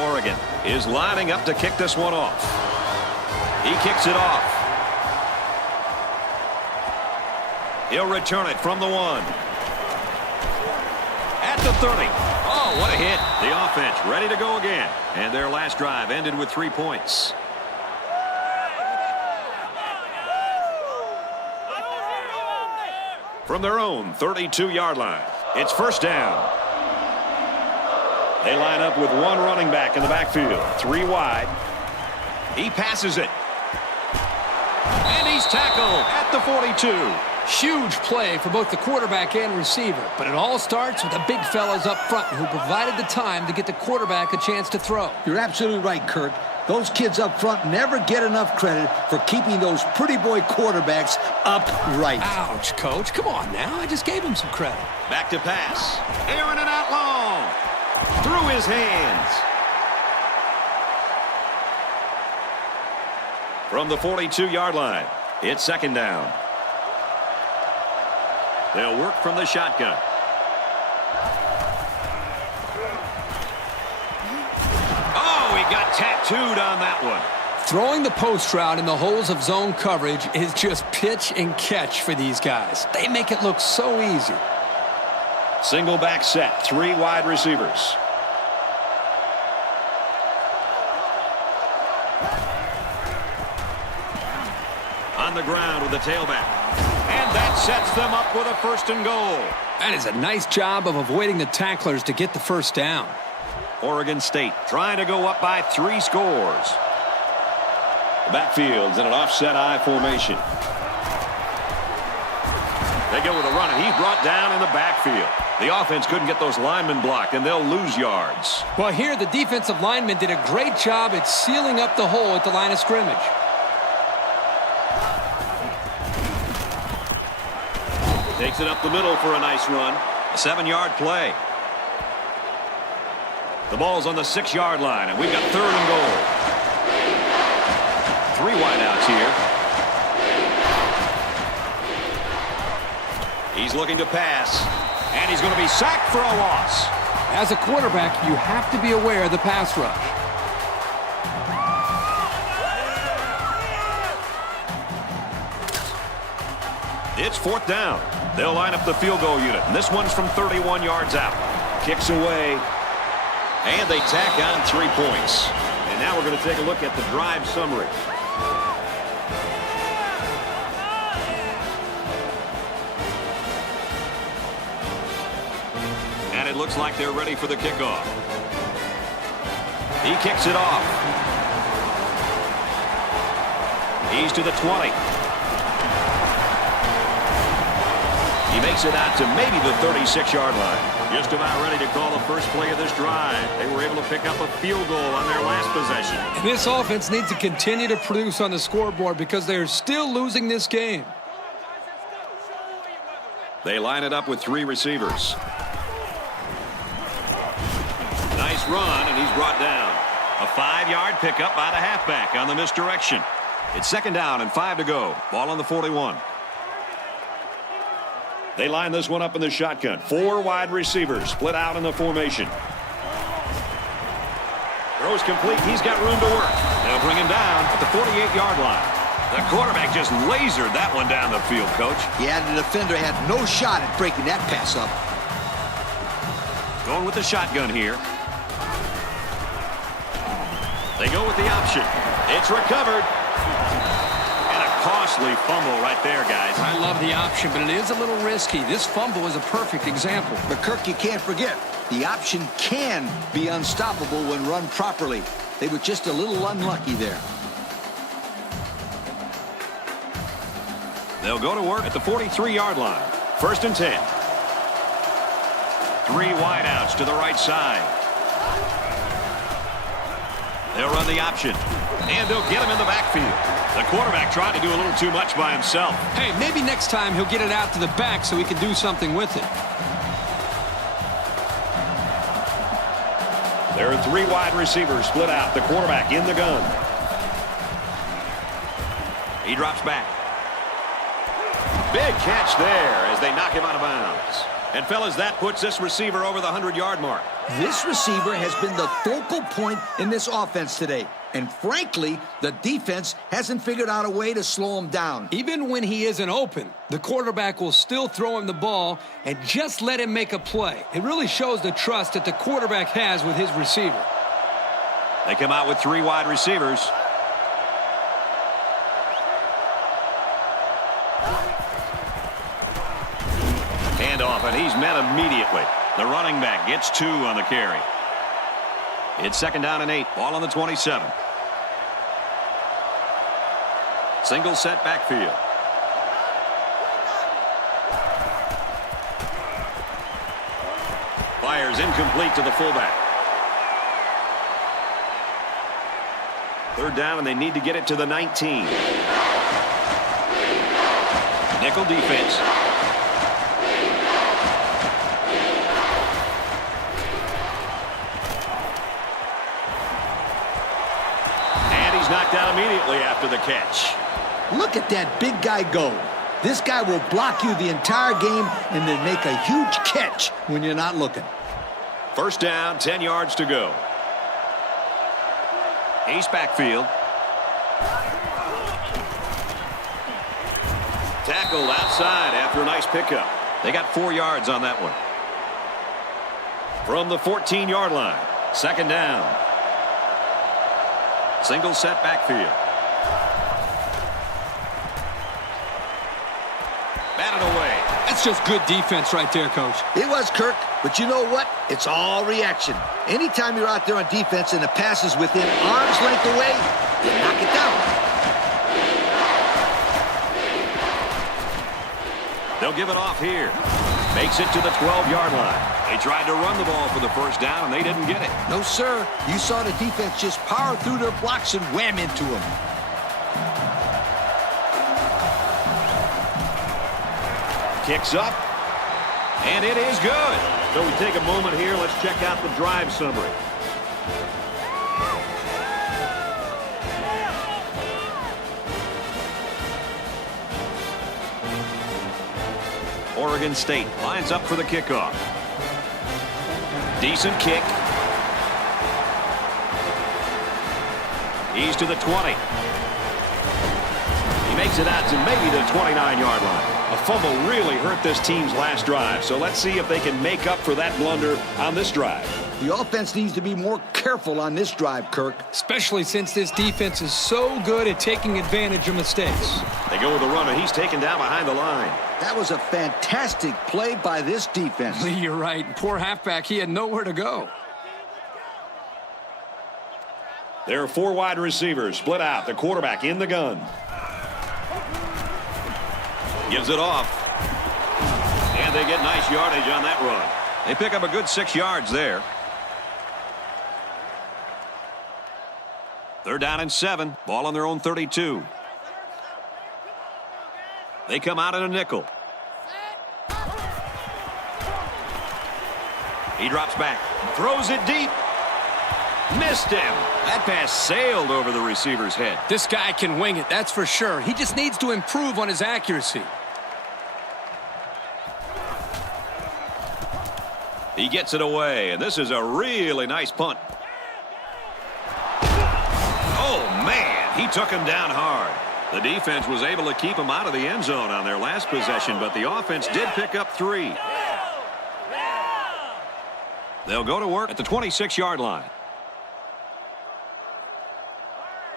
Oregon is lining up to kick this one off. He kicks it off. He'll return it from the 1. At the 30. Oh, what a hit. The offense ready to go again. And their last drive ended with 3 points. From their own 32-yard line, it's first down. They line up with 1 running back in the backfield, 3 wide. He passes it. And he's tackled at the 42. Huge play for both the quarterback and receiver, but it all starts with the big fellas up front who provided the time to get the quarterback a chance to throw. You're absolutely right, Kirk. Those kids up front never get enough credit for keeping those pretty boy quarterbacks upright. Ouch, Coach. Come on now. I just gave him some credit. Back to pass. Airing it out long. Through his hands. From the 42-yard line, it's second down. They'll work from the shotgun. Oh, he got tattooed on that one. Throwing the post route in the holes of zone coverage is just pitch and catch for these guys. They make it look so easy. Single back set, 3 wide receivers. On the ground with the tailback. And that sets them up with a first and goal. That is a nice job of avoiding the tacklers to get the first down. Oregon State trying to go up by 3 scores. The backfield's in an offset I formation. They go with a run, and he's brought down in the backfield. The offense couldn't get those linemen blocked, and they'll lose yards. Well, here the defensive linemen did a great job at sealing up the hole at the line of scrimmage. Takes it up the middle for a nice run. A 7-yard play. The ball's on the 6-yard line, and we've got 3rd and goal. 3 wideouts here. He's looking to pass, and he's going to be sacked for a loss. As a quarterback, you have to be aware of the pass rush. It's 4th down. They'll line up the field goal unit, and this one's from 31 yards out. Kicks away, and they tack on 3 points. And now we're going to take a look at the drive summary. And it looks like they're ready for the kickoff. He kicks it off. He's to the 20. He makes it out to maybe the 36-yard line. Just about ready to call the first play of this drive. They were able to pick up a field goal on their last possession. And this offense needs to continue to produce on the scoreboard because they're still losing this game. They line it up with 3 receivers. Nice run, and he's brought down. A 5-yard pickup by the halfback on the misdirection. It's 2nd down and 5 to go. Ball on the 41. They line this one up in the shotgun. 4 wide receivers split out in the formation. Throws complete. He's got room to work. They'll bring him down at the 48-yard line. The quarterback just lasered that one down the field, Coach. Yeah, the defender had no shot at breaking that pass up. Going with the shotgun here. They go with the option. It's recovered. And a costly fumble right there, guys. I love the option, but it is a little risky. This fumble is a perfect example. But, Kirk, you can't forget, the option can be unstoppable when run properly. They were just a little unlucky there. They'll go to work at the 43-yard line. 1st and 10. 3 wideouts to the right side. They'll run the option. And they'll get him in the backfield. The quarterback tried to do a little too much by himself. Hey, maybe next time he'll get it out to the back so he can do something with it. There are 3 wide receivers split out. The quarterback in the gun. He drops back. Big catch there as they knock him out of bounds. And, fellas, that puts this receiver over the 100-yard mark. This receiver has been the focal point in this offense today. And, frankly, the defense hasn't figured out a way to slow him down. Even when he isn't open, the quarterback will still throw him the ball and just let him make a play. It really shows the trust that the quarterback has with his receiver. They come out with 3 wide receivers. Handoff, and he's met immediately. The running back gets 2 on the carry. It's 2nd down and 8. Ball on the 27. Single set backfield. Fires incomplete to the fullback. 3rd down, and they need to get it to the 19. Nickel defense. Knocked out immediately after the catch. Look at that big guy go. This guy will block you the entire game and then make a huge catch when you're not looking. 1st down, 10 yards to go. East backfield. Tackled outside after a nice pickup. They got 4 yards on that one. From the 14-yard line. 2nd down. Single set backfield. Batted away. That's just good defense right there, Coach. It was, Kirk, but you know what? It's all reaction. Anytime you're out there on defense and the pass is within arm's length away, you knock it down. They'll give it off here. Makes it to the 12-yard line. They tried to run the ball for the 1st down, and they didn't get it. No, sir. You saw the defense just power through their blocks and wham into them. kicks up. And it is good. So we take a moment here. Let's check out the drive summary. Oregon State lines up for the kickoff. Decent kick. He's to the 20. He makes it out to maybe the 29-yard line. A fumble really hurt this team's last drive, so let's see if they can make up for that blunder on this drive. The offense needs to be more careful on this drive, Kirk. Especially since this defense is so good at taking advantage of mistakes. They go with the runner. He's taken down behind the line. That was a fantastic play by this defense. You're right. Poor halfback. He had nowhere to go. There are 4 wide receivers split out. The quarterback in the gun. Gives it off. And they get nice yardage on that run. They pick up a good 6 yards there. 3rd down and 7. Ball on their own 32. They come out in a nickel. He drops back. Throws it deep. Missed him. That pass sailed over the receiver's head. This guy can wing it, that's for sure. He just needs to improve on his accuracy. He gets it away, and this is a really nice punt. Oh, man, he took him down hard. The defense was able to keep him out of the end zone on their last possession, but the offense did pick up 3. They'll go to work at the 26-yard line.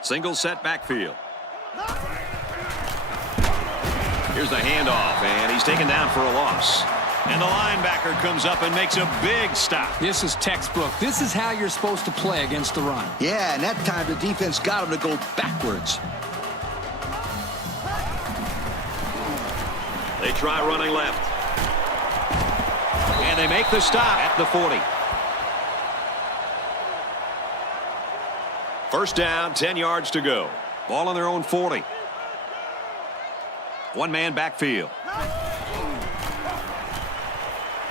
Single set backfield. Here's the handoff, and he's taken down for a loss. And the linebacker comes up and makes a big stop. This is textbook. This is how you're supposed to play against the run. Yeah, and that time the defense got him to go backwards. They try running left. And they make the stop at the 40. 1st down, 10 yards to go. Ball on their own 40. 1-man backfield.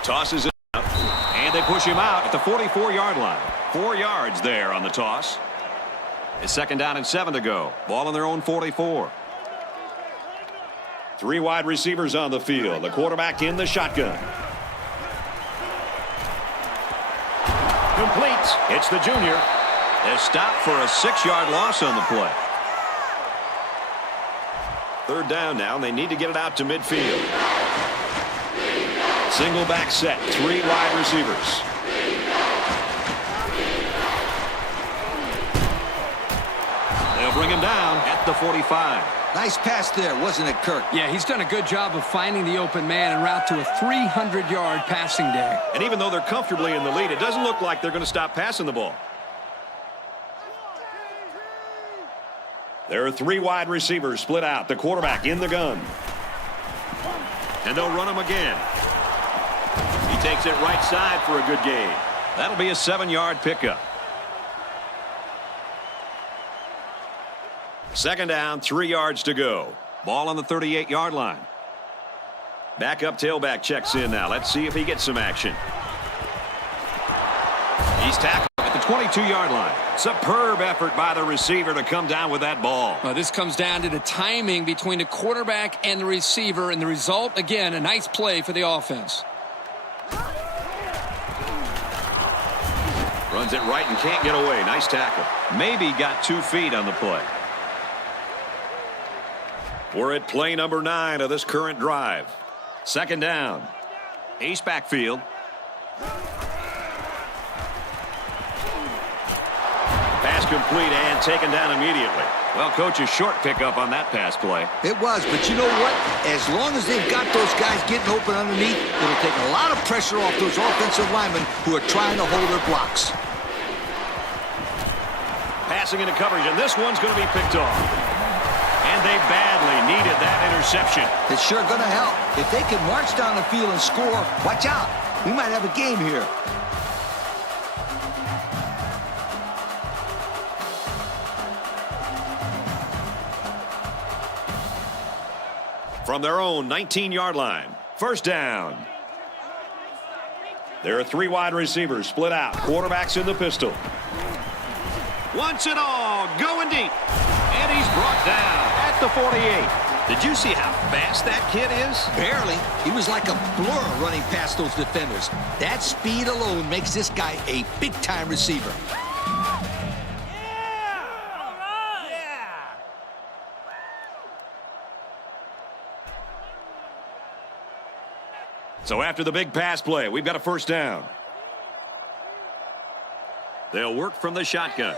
Tosses it up, and they push him out at the 44-yard line. 4 yards there on the toss. It's 2nd down and 7 to go. Ball on their own 44. 3 wide receivers on the field. The quarterback in the shotgun. Complete. It's the junior. They stop for a 6-yard loss on the play. 3rd down now, and they need to get it out to midfield. Single back set, 3 wide receivers. They'll bring him down at the 45. Nice pass there, wasn't it, Kirk? Yeah, he's done a good job of finding the open man en route to a 300-yard passing day. And even though they're comfortably in the lead, it doesn't look like they're going to stop passing the ball. There are 3 wide receivers split out. The quarterback in the gun. And they'll run him again. He takes it right side for a good gain. That'll be a 7-yard pickup. 2nd down, 3 yards to go. Ball on the 38-yard line. Backup tailback checks in now. Let's see if he gets some action. He's tackled at the 22-yard line. Superb effort by the receiver to come down with that ball. Well, this comes down to the timing between the quarterback and the receiver, and the result, again, a nice play for the offense. Runs it right and can't get away. Nice tackle. Maybe got 2 feet on the play. We're at play number 9 of this current drive. 2nd down. Ace backfield. Pass complete and taken down immediately. Well, coach, a short pickup on that pass play. It was, but you know what? As long as they've got those guys getting open underneath, it'll take a lot of pressure off those offensive linemen who are trying to hold their blocks. Passing into coverage, and this one's going to be picked off. And they badly needed that interception. It's sure going to help. If they can march down the field and score, watch out. We might have a game here. From their own 19-yard line, First down. There are 3 wide receivers split out. Quarterback's in the pistol. Wants it all. Going deep. And he's brought down at the 48. Did you see how fast that kid is? Barely. He was like a blur running past those defenders. That speed alone makes this guy a big-time receiver. So after the big pass play, we've got a first down. They'll work from the shotgun.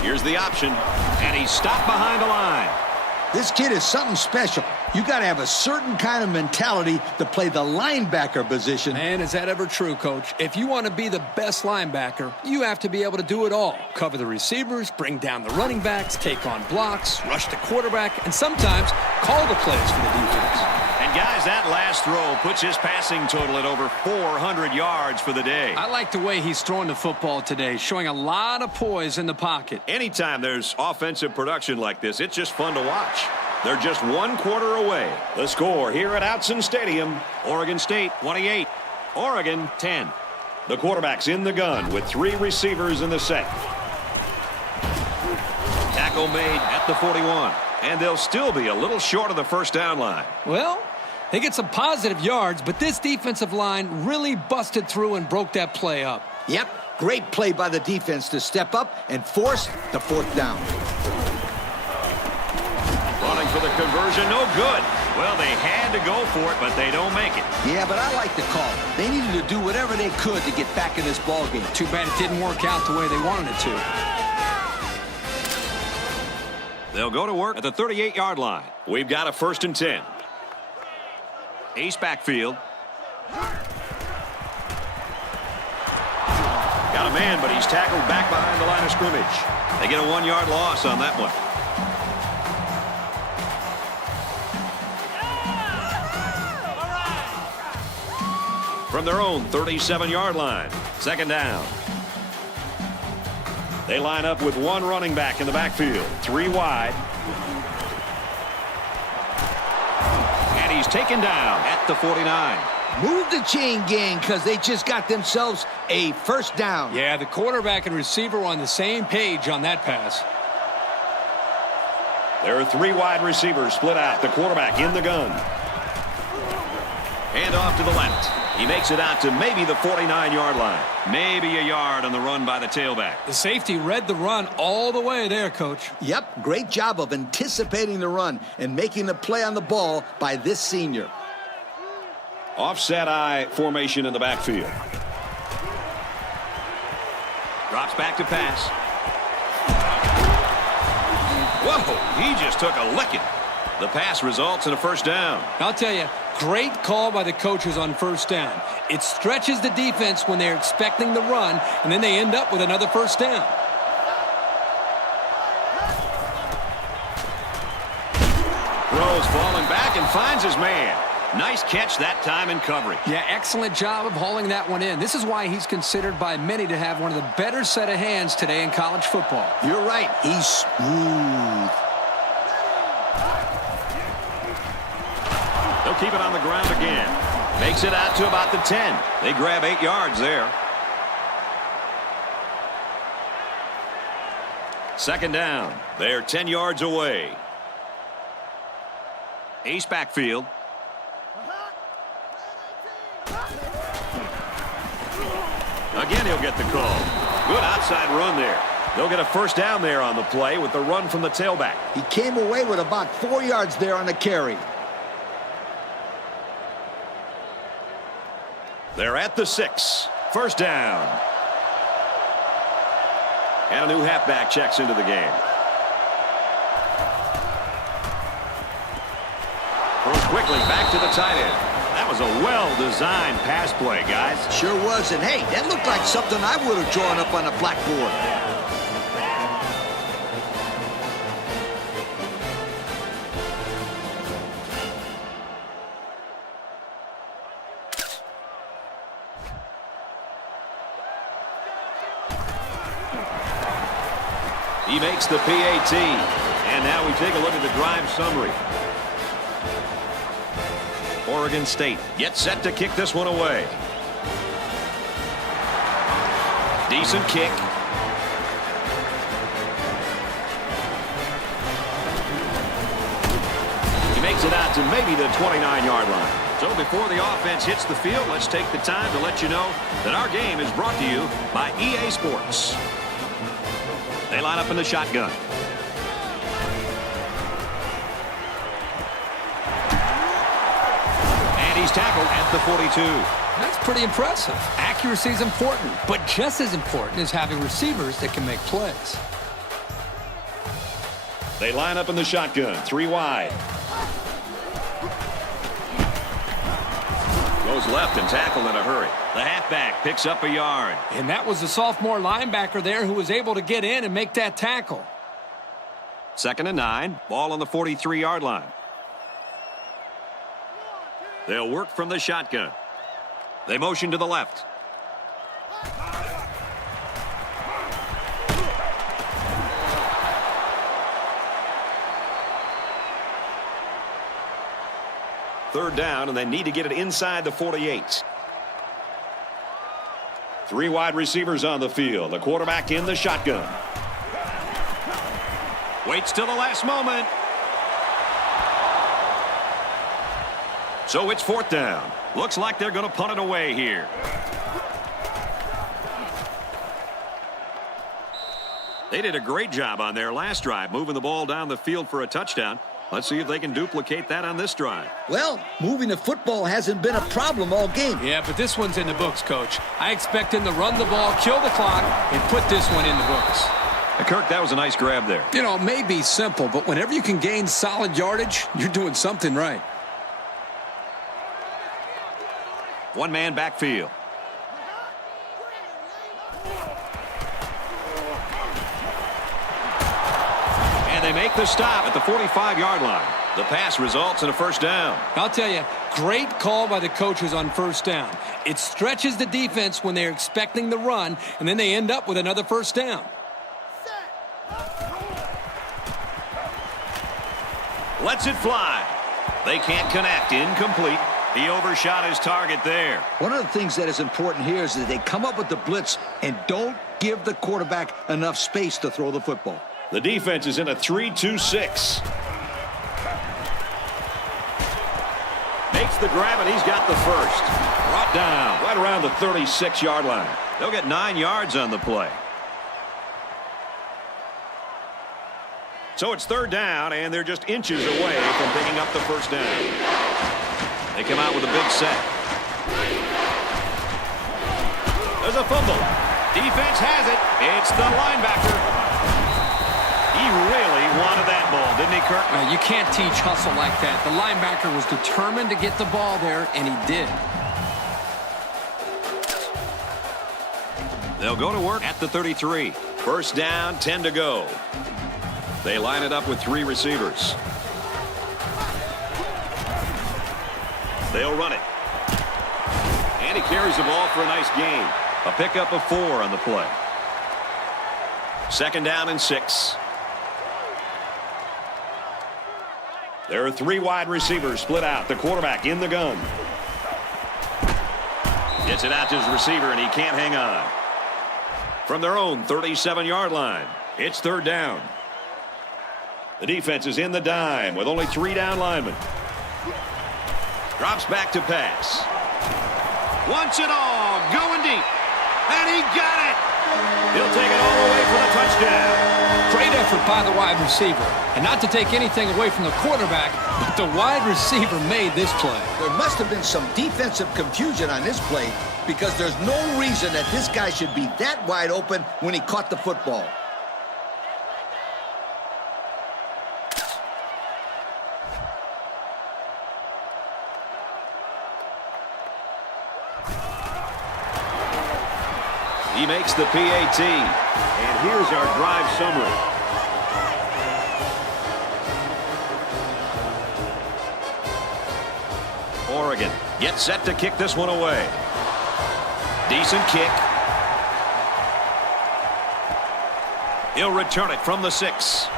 Here's the option, and he's stopped behind the line. This kid is something special. You got to have a certain kind of mentality to play the linebacker position. Man, is that ever true, Coach? If you want to be the best linebacker, you have to be able to do it all. Cover the receivers, bring down the running backs, take on blocks, rush the quarterback, and sometimes call the plays for the defense. And guys, that last throw puts his passing total at over 400 yards for the day. I like the way he's throwing the football today, showing a lot of poise in the pocket. Anytime there's offensive production like this, it's just fun to watch. They're just 1 quarter away. The score here at Outson Stadium, Oregon State 28, Oregon 10. The quarterback's in the gun with 3 receivers in the set. Tackle made at the 41, and they'll still be a little short of the first down line. Well, they get some positive yards, but this defensive line really busted through and broke that play up. Yep, great play by the defense to step up and force the 4th down. Running for the conversion, no good. Well, they had to go for it, but they don't make it. Yeah, but I like the call. They needed to do whatever they could to get back in this ball game. Too bad it didn't work out the way they wanted it to. They'll go to work at the 38-yard line. We've got a 1st and 10. Ace backfield. Got a man, but he's tackled back behind the line of scrimmage. They get a 1-yard loss on that one. From their own 37-yard line. 2nd down. They line up with 1 running back in the backfield. 3 wide. And he's taken down at the 49. Move the chain gang because they just got themselves a 1st down. Yeah, the quarterback and receiver were on the same page on that pass. There are 3 wide receivers split out. The quarterback in the gun. Hand off to the left. He makes it out to maybe the 49-yard line. Maybe a yard on the run by the tailback. The safety read the run all the way there, Coach. Yep, great job of anticipating the run and making the play on the ball by this senior. Offset I formation in the backfield. Drops back to pass. Whoa, he just took a licking. The pass results in a 1st down. I'll tell you, great call by the coaches on 1st down. It stretches the defense when they're expecting the run, and then they end up with another 1st down. Throws falling back and finds his man. Nice catch that time in coverage. Yeah, excellent job of hauling that one in. This is why he's considered by many to have one of the better set of hands today in college football. You're right. He's smooth. They'll keep it on the ground again. Makes it out to about the 10. They grab 8 yards there. 2nd down. They're 10 yards away. Ace backfield. Again, he'll get the call. Good outside run there. They'll get a 1st down there on the play with the run from the tailback. He came away with about 4 yards there on the carry. They're at the 6. 1st down. And a new halfback checks into the game. Throws quickly back to the tight end. That was a well-designed pass play, guys. Sure was. And, hey, that looked like something I would have drawn up on a blackboard. He makes the PAT. And now we take a look at the drive summary. Oregon State gets set to kick this one away. Decent kick. He makes it out to maybe the 29-yard line. So before the offense hits the field, let's take the time to let you know that our game is brought to you by EA Sports. They line up in the shotgun. And he's tackled at the 42. That's pretty impressive. Accuracy is important, but just as important is having receivers that can make plays. They line up in the shotgun, 3 wide. Goes left and tackled in a hurry. The halfback picks up a yard. And that was the sophomore linebacker there who was able to get in and make that tackle. 2nd and 9. Ball on the 43-yard line. They'll work from the shotgun. They motion to the left. Third down, and they need to get it inside the 48. 3 wide receivers on the field. The quarterback in the shotgun. Waits till the last moment. So it's 4th down. Looks like they're going to punt it away here. They did a great job on their last drive, moving the ball down the field for a touchdown. Let's see if they can duplicate that on this drive. Well, moving the football hasn't been a problem all game. Yeah, but this one's in the books, Coach. I expect him to run the ball, kill the clock, and put this one in the books. Kirk, that was a nice grab there. You know, it may be simple, but whenever you can gain solid yardage, you're doing something right. One-man backfield. And they make the stop at the 45-yard line. The pass results in a first down. I'll tell you, great call by the coaches on first down. It stretches the defense when they're expecting the run, and then they end up with another first down. Lets it fly. They can't connect. Incomplete. He overshot his target there. One of the things that is important here is that they come up with the blitz and don't give the quarterback enough space to throw the football. The defense is in a 3-2-6. Makes the grab, and he's got the first. Brought down right around the 36-yard line. They'll get 9 yards on the play. So it's 3rd down, and they're just inches away from picking up the first down. They come out with a big set. There's a fumble. Defense has it. It's the linebacker. He really wanted that ball, didn't he, Kirk? You can't teach hustle like that. The linebacker was determined to get the ball there, and he did. They'll go to work at the 33. First down, 10 to go. They line it up with 3 receivers. They'll run it. And he carries the ball for a nice gain. A pickup of 4 on the play. 2nd down and 6. There are 3 wide receivers split out. The quarterback in the gun. Gets it out to his receiver, and he can't hang on. From their own 37-yard line, it's 3rd down. The defense is in the dime with only 3 down linemen. Drops back to pass. Wants it all. Going deep. And he got it. He'll take it all the way for the touchdown. Great effort by the wide receiver. And not to take anything away from the quarterback, but the wide receiver made this play. There must have been some defensive confusion on this play because there's no reason that this guy should be that wide open when he caught the football. He makes the PAT. And here's our drive summary. Oregon gets set to kick this one away. Decent kick. He'll return it from the 6.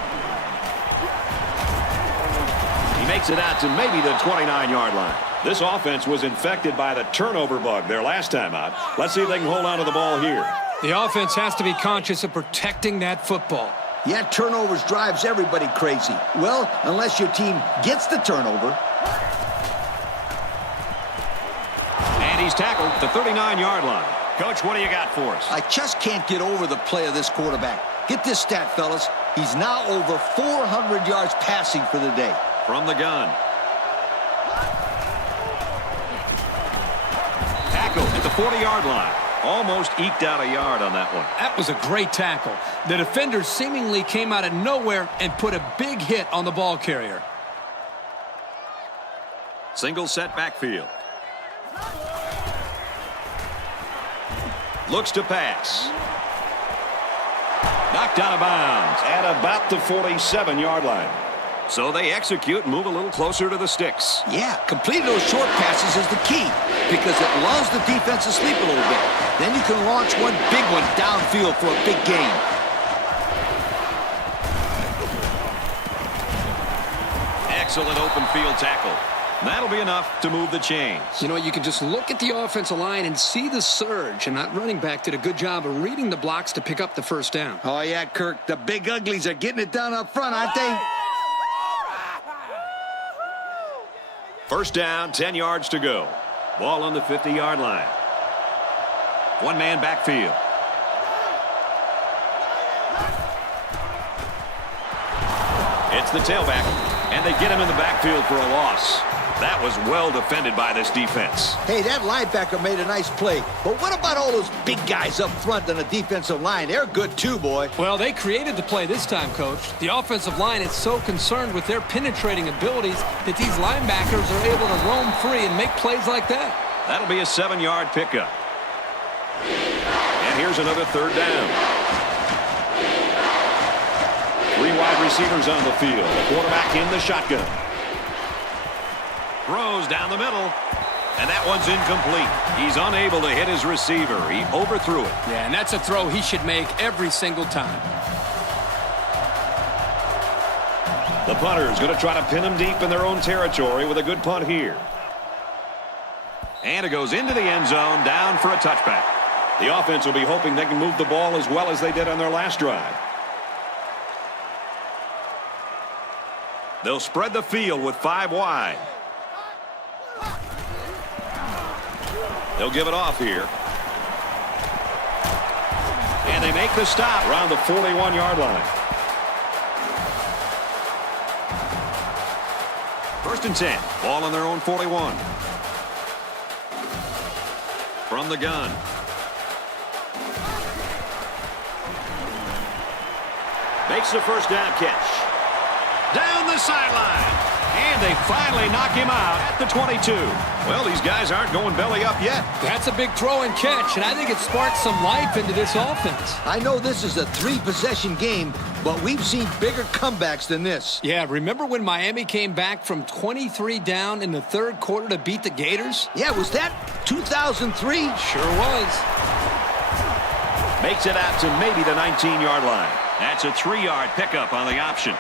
He makes it out to maybe the 29-yard line. This offense was infected by the turnover bug their last time out. Let's see if they can hold on to the ball here. The offense has to be conscious of protecting that football. Yeah, turnovers drives everybody crazy. Well, unless your team gets the turnover. And he's tackled at the 39-yard line. Coach, what do you got for us? I just can't get over the play of this quarterback. Get this stat, fellas. He's now over 400 yards passing for the day. From the gun. Tackle at the 40-yard line. Almost eked out a yard on that one. That was a great tackle. The defender seemingly came out of nowhere and put a big hit on the ball carrier. Single set backfield. Looks to pass. Knocked out of bounds at about the 47-yard line. So they execute and move a little closer to the sticks. Yeah, completing those short passes is the key because it allows the defense to sleep a little bit. Then you can launch one big one downfield for a big gain. Excellent open field tackle. That'll be enough to move the chains. You know, you can just look at the offensive line and see the surge, and that running back did a good job of reading the blocks to pick up the first down. Oh, yeah, Kirk, the big uglies are getting it done up front, aren't they? First down, 10 yards to go. Ball on the 50-yard line. One-man backfield. It's the tailback, and they get him in the backfield for a loss. That was well defended by this defense. Hey, that linebacker made a nice play. But what about all those big guys up front on the defensive line? They're good too, boy. Well, they created the play this time, Coach. The offensive line is so concerned with their penetrating abilities that these linebackers are able to roam free and make plays like that. That'll be a 7-yard pickup. And here's another third down. 3 wide receivers on the field. The quarterback in the shotgun. Throws down the middle. And that one's incomplete. He's unable to hit his receiver. He overthrew it. Yeah, and that's a throw he should make every single time. The punter is going to try to pin him deep in their own territory with a good punt here. And it goes into the end zone, down for a touchback. The offense will be hoping they can move the ball as well as they did on their last drive. They'll spread the field with 5 wide. They'll give it off here. And they make the stop around the 41-yard line. First and 10. Ball on their own 41. From the gun. Makes the first down catch. Down the sideline. And they finally knock him out at the 22. Well, these guys aren't going belly up yet. That's a big throw and catch, and I think it sparked some life into this offense. I know this is a 3-possession game, but we've seen bigger comebacks than this. Yeah, remember when Miami came back from 23 down in the third quarter to beat the Gators? Yeah, was that 2003? Sure was. Makes it out to maybe the 19-yard line. That's a 3-yard pickup on the option.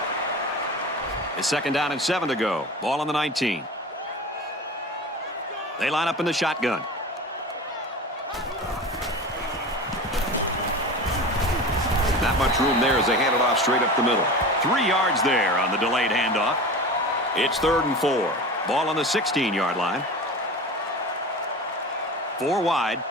It's second down and 7 to go. Ball on the 19. They line up in the shotgun. Not much room there as they hand it off straight up the middle. 3 yards there on the delayed handoff. It's 3rd and 4. Ball on the 16-yard line. 4 wide.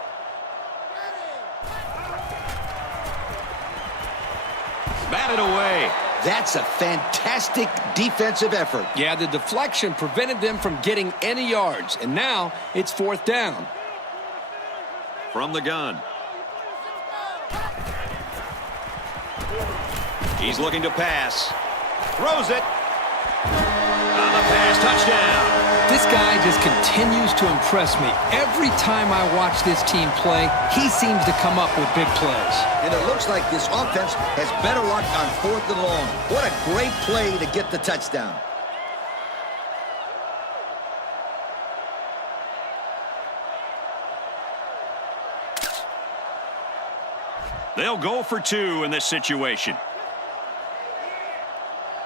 Batted away. That's a fantastic defensive effort. Yeah, the deflection prevented them from getting any yards, and now it's 4th down. From the gun. He's looking to pass. Throws it. On the pass, touchdown. This guy just continues to impress me. Every time I watch this team play, he seems to come up with big plays. And it looks like this offense has better luck on 4th and long. What a great play to get the touchdown. They'll go for 2 in this situation.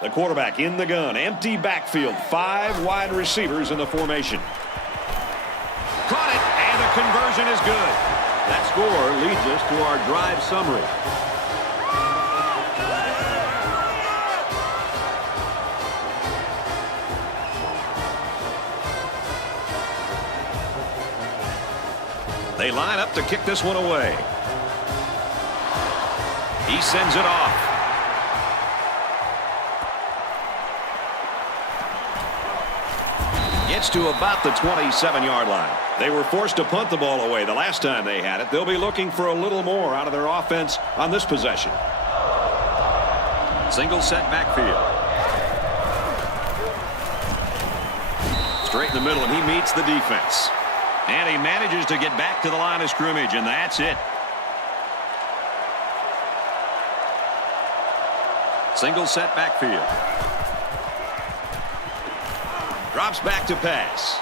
The quarterback in the gun. Empty backfield. 5 wide receivers in the formation. Caught it, and the conversion is good. That score leads us to our drive summary. They line up to kick this one away. He sends it off. Gets to about the 27-yard line. They were forced to punt the ball away the last time they had it. They'll be looking for a little more out of their offense on this possession. Single set backfield. Straight in the middle, and he meets the defense. And he manages to get back to the line of scrimmage, and that's it. Single set backfield. Drops back to pass.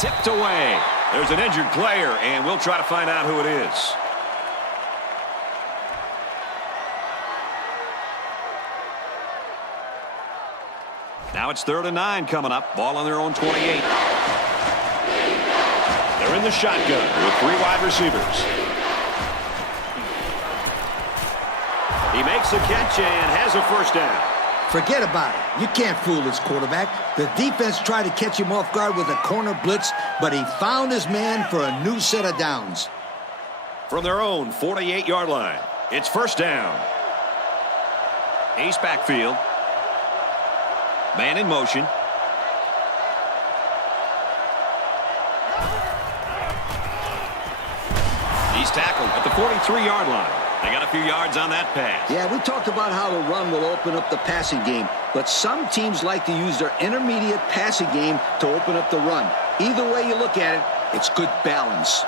Tipped away. There's an injured player, and we'll try to find out who it is. Now it's 3rd and 9 coming up. Ball on their own 28. They're in the shotgun with 3 wide receivers. He makes the catch and has a first down. Forget about it. You can't fool this quarterback. The defense tried to catch him off guard with a corner blitz, but he found his man for a new set of downs. From their own 48-yard line, it's first down. Ace backfield. Man in motion. He's tackled at the 43-yard line. They got a few yards on that pass. Yeah, we talked about how the run will open up the passing game, but some teams like to use their intermediate passing game to open up the run. Either way you look at it, it's good balance.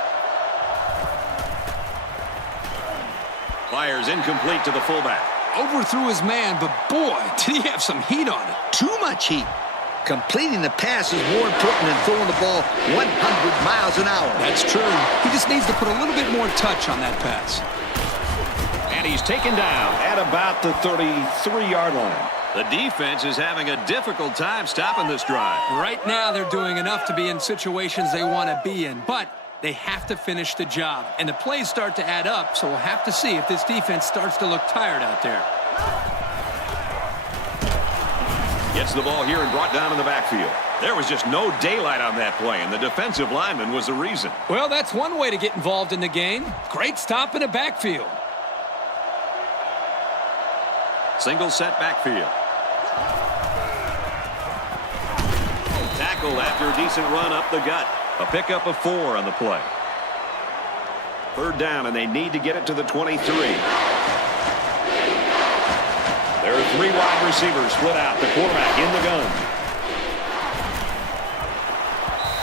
Fires incomplete to the fullback. Overthrew his man, but boy, did he have some heat on it. Too much heat. Completing the pass is more important than throwing the ball 100 miles an hour. That's true. He just needs to put a little bit more touch on that pass. And he's taken down at about the 33-yard line. The defense is having a difficult time stopping this drive. Right now, they're doing enough to be in situations they want to be in, but they have to finish the job. And the plays start to add up, so we'll have to see if this defense starts to look tired out there. Gets the ball here and brought down in the backfield. There was just no daylight on that play, and the defensive lineman was the reason. Well, that's one way to get involved in the game. Great stop in the backfield. Single set backfield. Tackled after a decent run up the gut. A pickup of 4 on the play. 3rd down, and they need to get it to the 23. There are 3 wide receivers split out. The quarterback in the gun.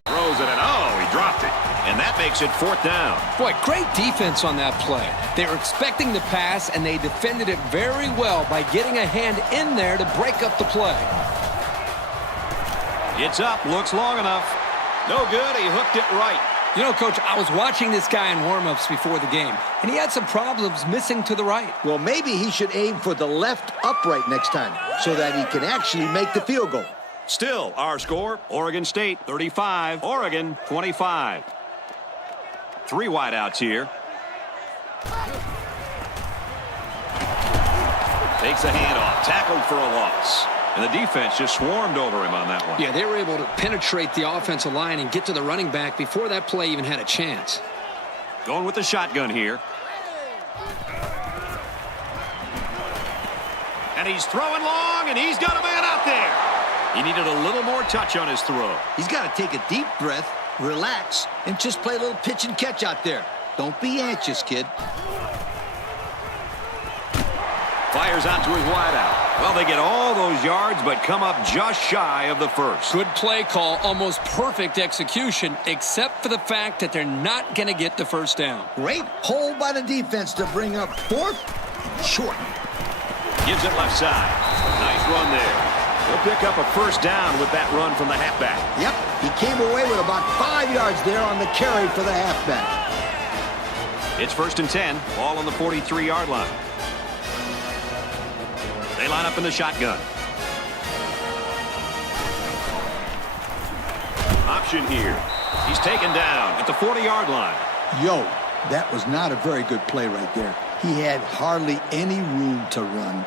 Throws it, and oh, he dropped it. And that makes it 4th down. Boy, great defense on that play. They were expecting the pass, and they defended it very well by getting a hand in there to break up the play. It's up, looks long enough. No good, he hooked it right. You know, Coach, I was watching this guy in warm-ups before the game, and he had some problems missing to the right. Well, maybe he should aim for the left upright next time so that he can actually make the field goal. Still, our score, Oregon State 35, Oregon 25. 3 wideouts here. Takes a handoff, tackled for a loss. And the defense just swarmed over him on that one. Yeah, they were able to penetrate the offensive line and get to the running back before that play even had a chance. Going with the shotgun here. And he's throwing long, and he's got a man out there. He needed a little more touch on his throw. He's got to take a deep breath, relax, and just play a little pitch and catch out there. Don't be anxious, kid. Fires out to his wideout. Well, they get all those yards, but come up just shy of the first. Good play call, almost perfect execution, except for the fact that they're not going to get the first down. Great hold by the defense to bring up 4th. Short. Gives it left side. Nice run there. He'll pick up a first down with that run from the halfback. Yep, he came away with about 5 yards there on the carry for the halfback. It's 1st and 10. Ball on the 43-yard line. They line up in the shotgun. Option here. He's taken down at the 40-yard line. Yo, that was not a very good play right there. He had hardly any room to run.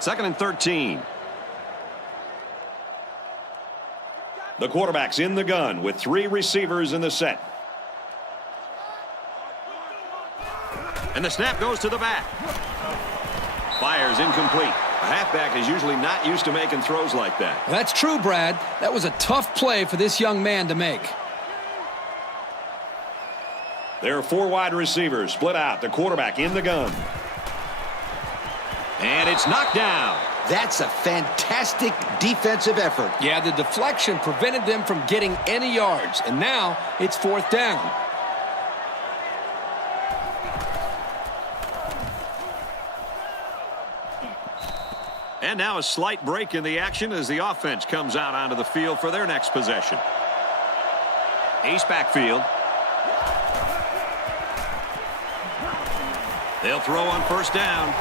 2nd and 13. The quarterback's in the gun with 3 receivers in the set. And the snap goes to the back. Fires incomplete. A halfback is usually not used to making throws like that. That's true, Brad. That was a tough play for this young man to make. There are 4 wide receivers split out. The quarterback in the gun. And it's knocked down. That's a fantastic defensive effort. Yeah, the deflection prevented them from getting any yards. And now it's 4th down. And now a slight break in the action as the offense comes out onto the field for their next possession. Ace backfield. They'll throw on 1st down.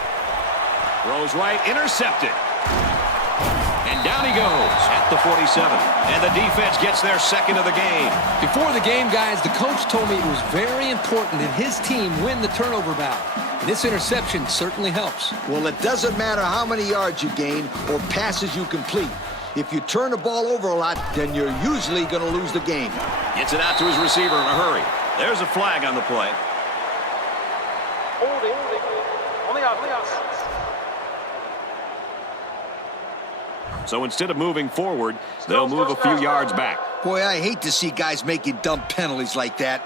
Throws right, intercepted. And down he goes at the 47. And the defense gets their 2nd of the game. Before the game, guys, the coach told me it was very important that his team win the turnover battle. And this interception certainly helps. Well, it doesn't matter how many yards you gain or passes you complete. If you turn the ball over a lot, then you're usually going to lose the game. Gets it out to his receiver in a hurry. There's a flag on the play. Holding on the offense. So instead of moving forward, they'll move a few yards back. Boy, I hate to see guys making dumb penalties like that.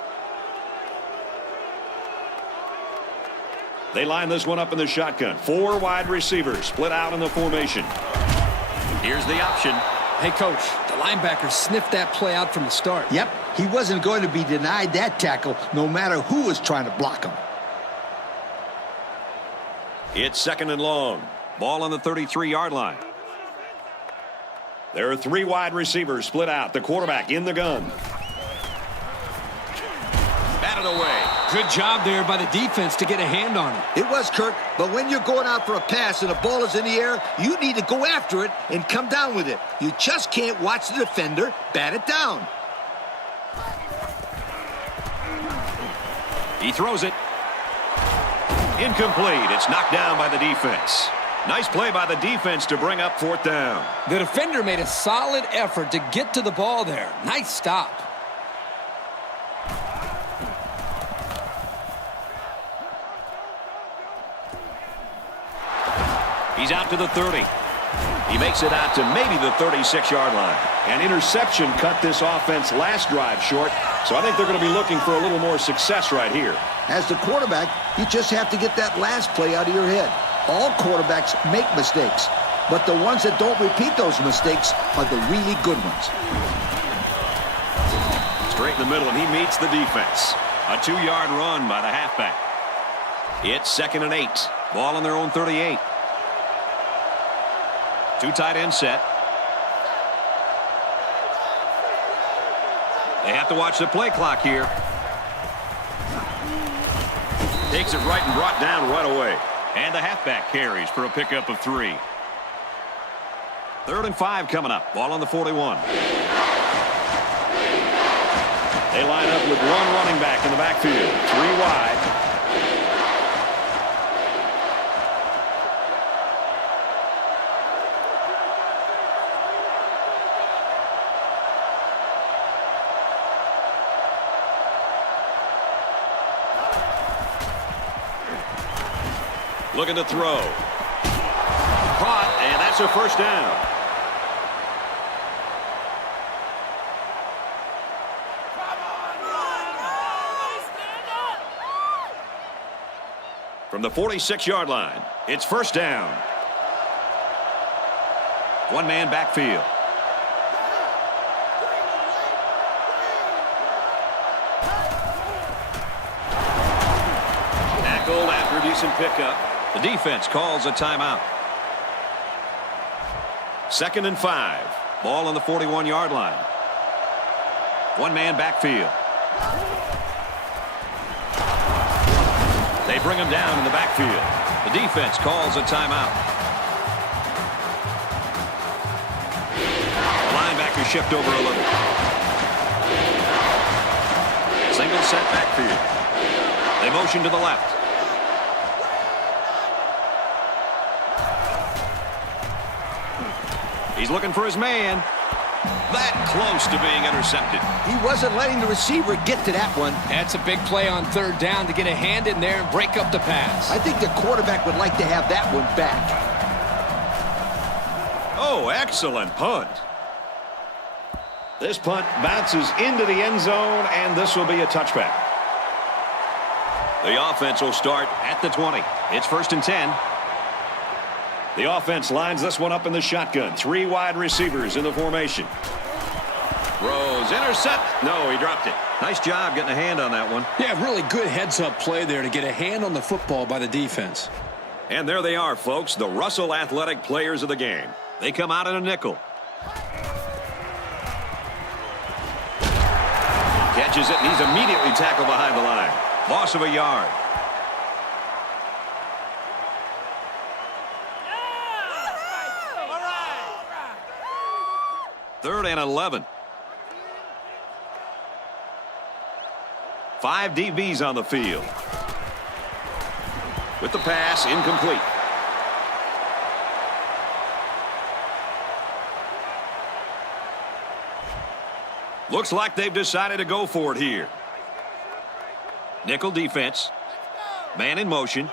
They line this one up in the shotgun. 4 wide receivers split out in the formation. Here's the option. Hey, Coach, the linebacker sniffed that play out from the start. Yep, he wasn't going to be denied that tackle no matter who was trying to block him. It's 2nd and long. Ball on the 33-yard line. There are 3 wide receivers split out. The quarterback in the gun. Batted away. Good job there by the defense to get a hand on it. It was, Kirk, but when you're going out for a pass and the ball is in the air, you need to go after it and come down with it. You just can't watch the defender bat it down. He throws it. Incomplete. It's knocked down by the defense. Nice play by the defense to bring up 4th down. The defender made a solid effort to get to the ball there. Nice stop. He's out to the 30. He makes it out to maybe the 36-yard line. An interception cut this offense last drive short, so I think they're going to be looking for a little more success right here. As the quarterback, you just have to get that last play out of your head. All quarterbacks make mistakes, but the ones that don't repeat those mistakes are the really good ones. Straight in the middle, and he meets the defense. A 2-yard run by the halfback. It's 2nd and 8. Ball on their own 38. 2 tight end set. They have to watch the play clock here. Takes it right and brought down right away. And the halfback carries for a pickup of 3. 3rd and 5 coming up. Ball on the 41. They line up with 1 running back in the backfield. 3 wide. Looking to throw. Caught, and that's a 1st down. From the 46-yard line, it's 1st down. 1 man backfield. Tackled after a decent pickup. The defense calls a timeout. 2nd and 5. Ball on the 41-yard line. 1 man backfield. They They bring him down in the backfield. The defense calls a timeout. The linebacker shift over a little. Single set backfield. They motion to the left. He's looking for his man. That close to being intercepted. He wasn't letting the receiver get to that one. That's a big play on third down to get a hand in there and break up the pass. I think the quarterback would like to have that one back. Oh, excellent punt. This punt bounces into the end zone, and this will be a touchback. The offense will start at the 20. It's 1st and 10. The offense lines this one up in the shotgun. 3 wide receivers in the formation. Throws, intercept. No, he dropped it. Nice job getting a hand on that one. Yeah, really good heads-up play there to get a hand on the football by the defense. And there they are, folks, the Russell Athletic players of the game. They come out in a nickel. Catches it, and he's immediately tackled behind the line. Loss of a yard. Third and 11. 5 DBs on the field. With the pass, incomplete. Looks like they've decided to go for it here. Nickel defense. Man in motion.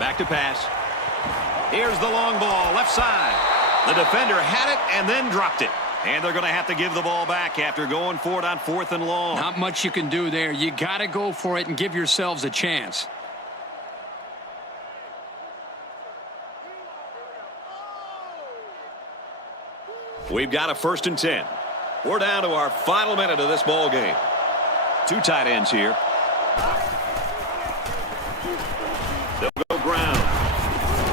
Back to pass. Here's the long ball, left side. The defender had it and then dropped it. And they're going to have to give the ball back after going for it on 4th and long. Not much you can do there. You got to go for it and give yourselves a chance. We've got a 1st and 10. We're down to our final minute of this ball game. 2 tight ends here. They'll go ground.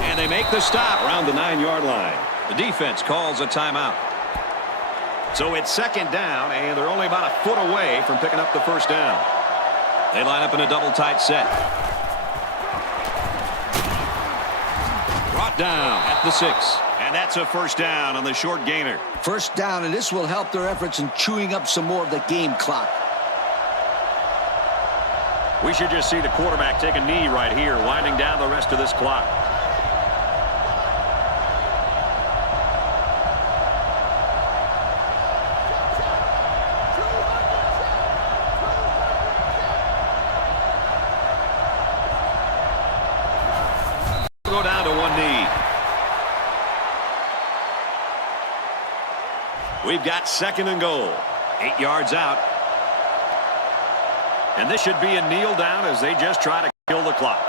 And they make the stop around the 9-yard line. The defense calls a timeout. So it's 2nd down, and they're only about a foot away from picking up the 1st down. They line up in a double tight set. Brought down at the 6. And that's a 1st down on the short gainer. 1st down, and this will help their efforts in chewing up some more of the game clock. We should just see the quarterback take a knee right here, winding down the rest of this clock. Go down to 1 knee. We've got 2nd and goal. 8 yards out. And this should be a kneel down as they just try to kill the clock.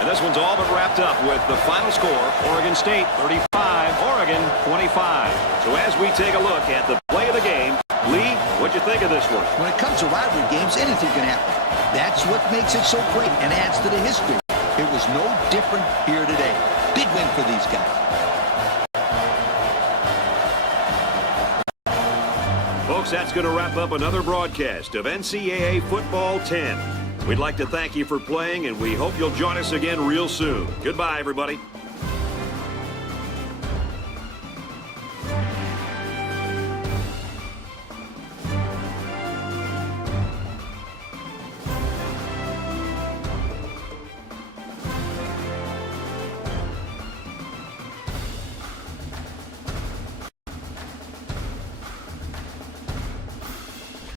And this one's all but wrapped up with the final score, Oregon State 35, Oregon 25. So as we take a look at the play of the game, Lee, what'd you think of this one? When it comes to rivalry games, anything can happen. That's what makes it so great and adds to the history. It was no different here today. Big win for these guys. Folks, that's going to wrap up another broadcast of NCAA Football 10. We'd like to thank you for playing, and we hope you'll join us again real soon. Goodbye, everybody.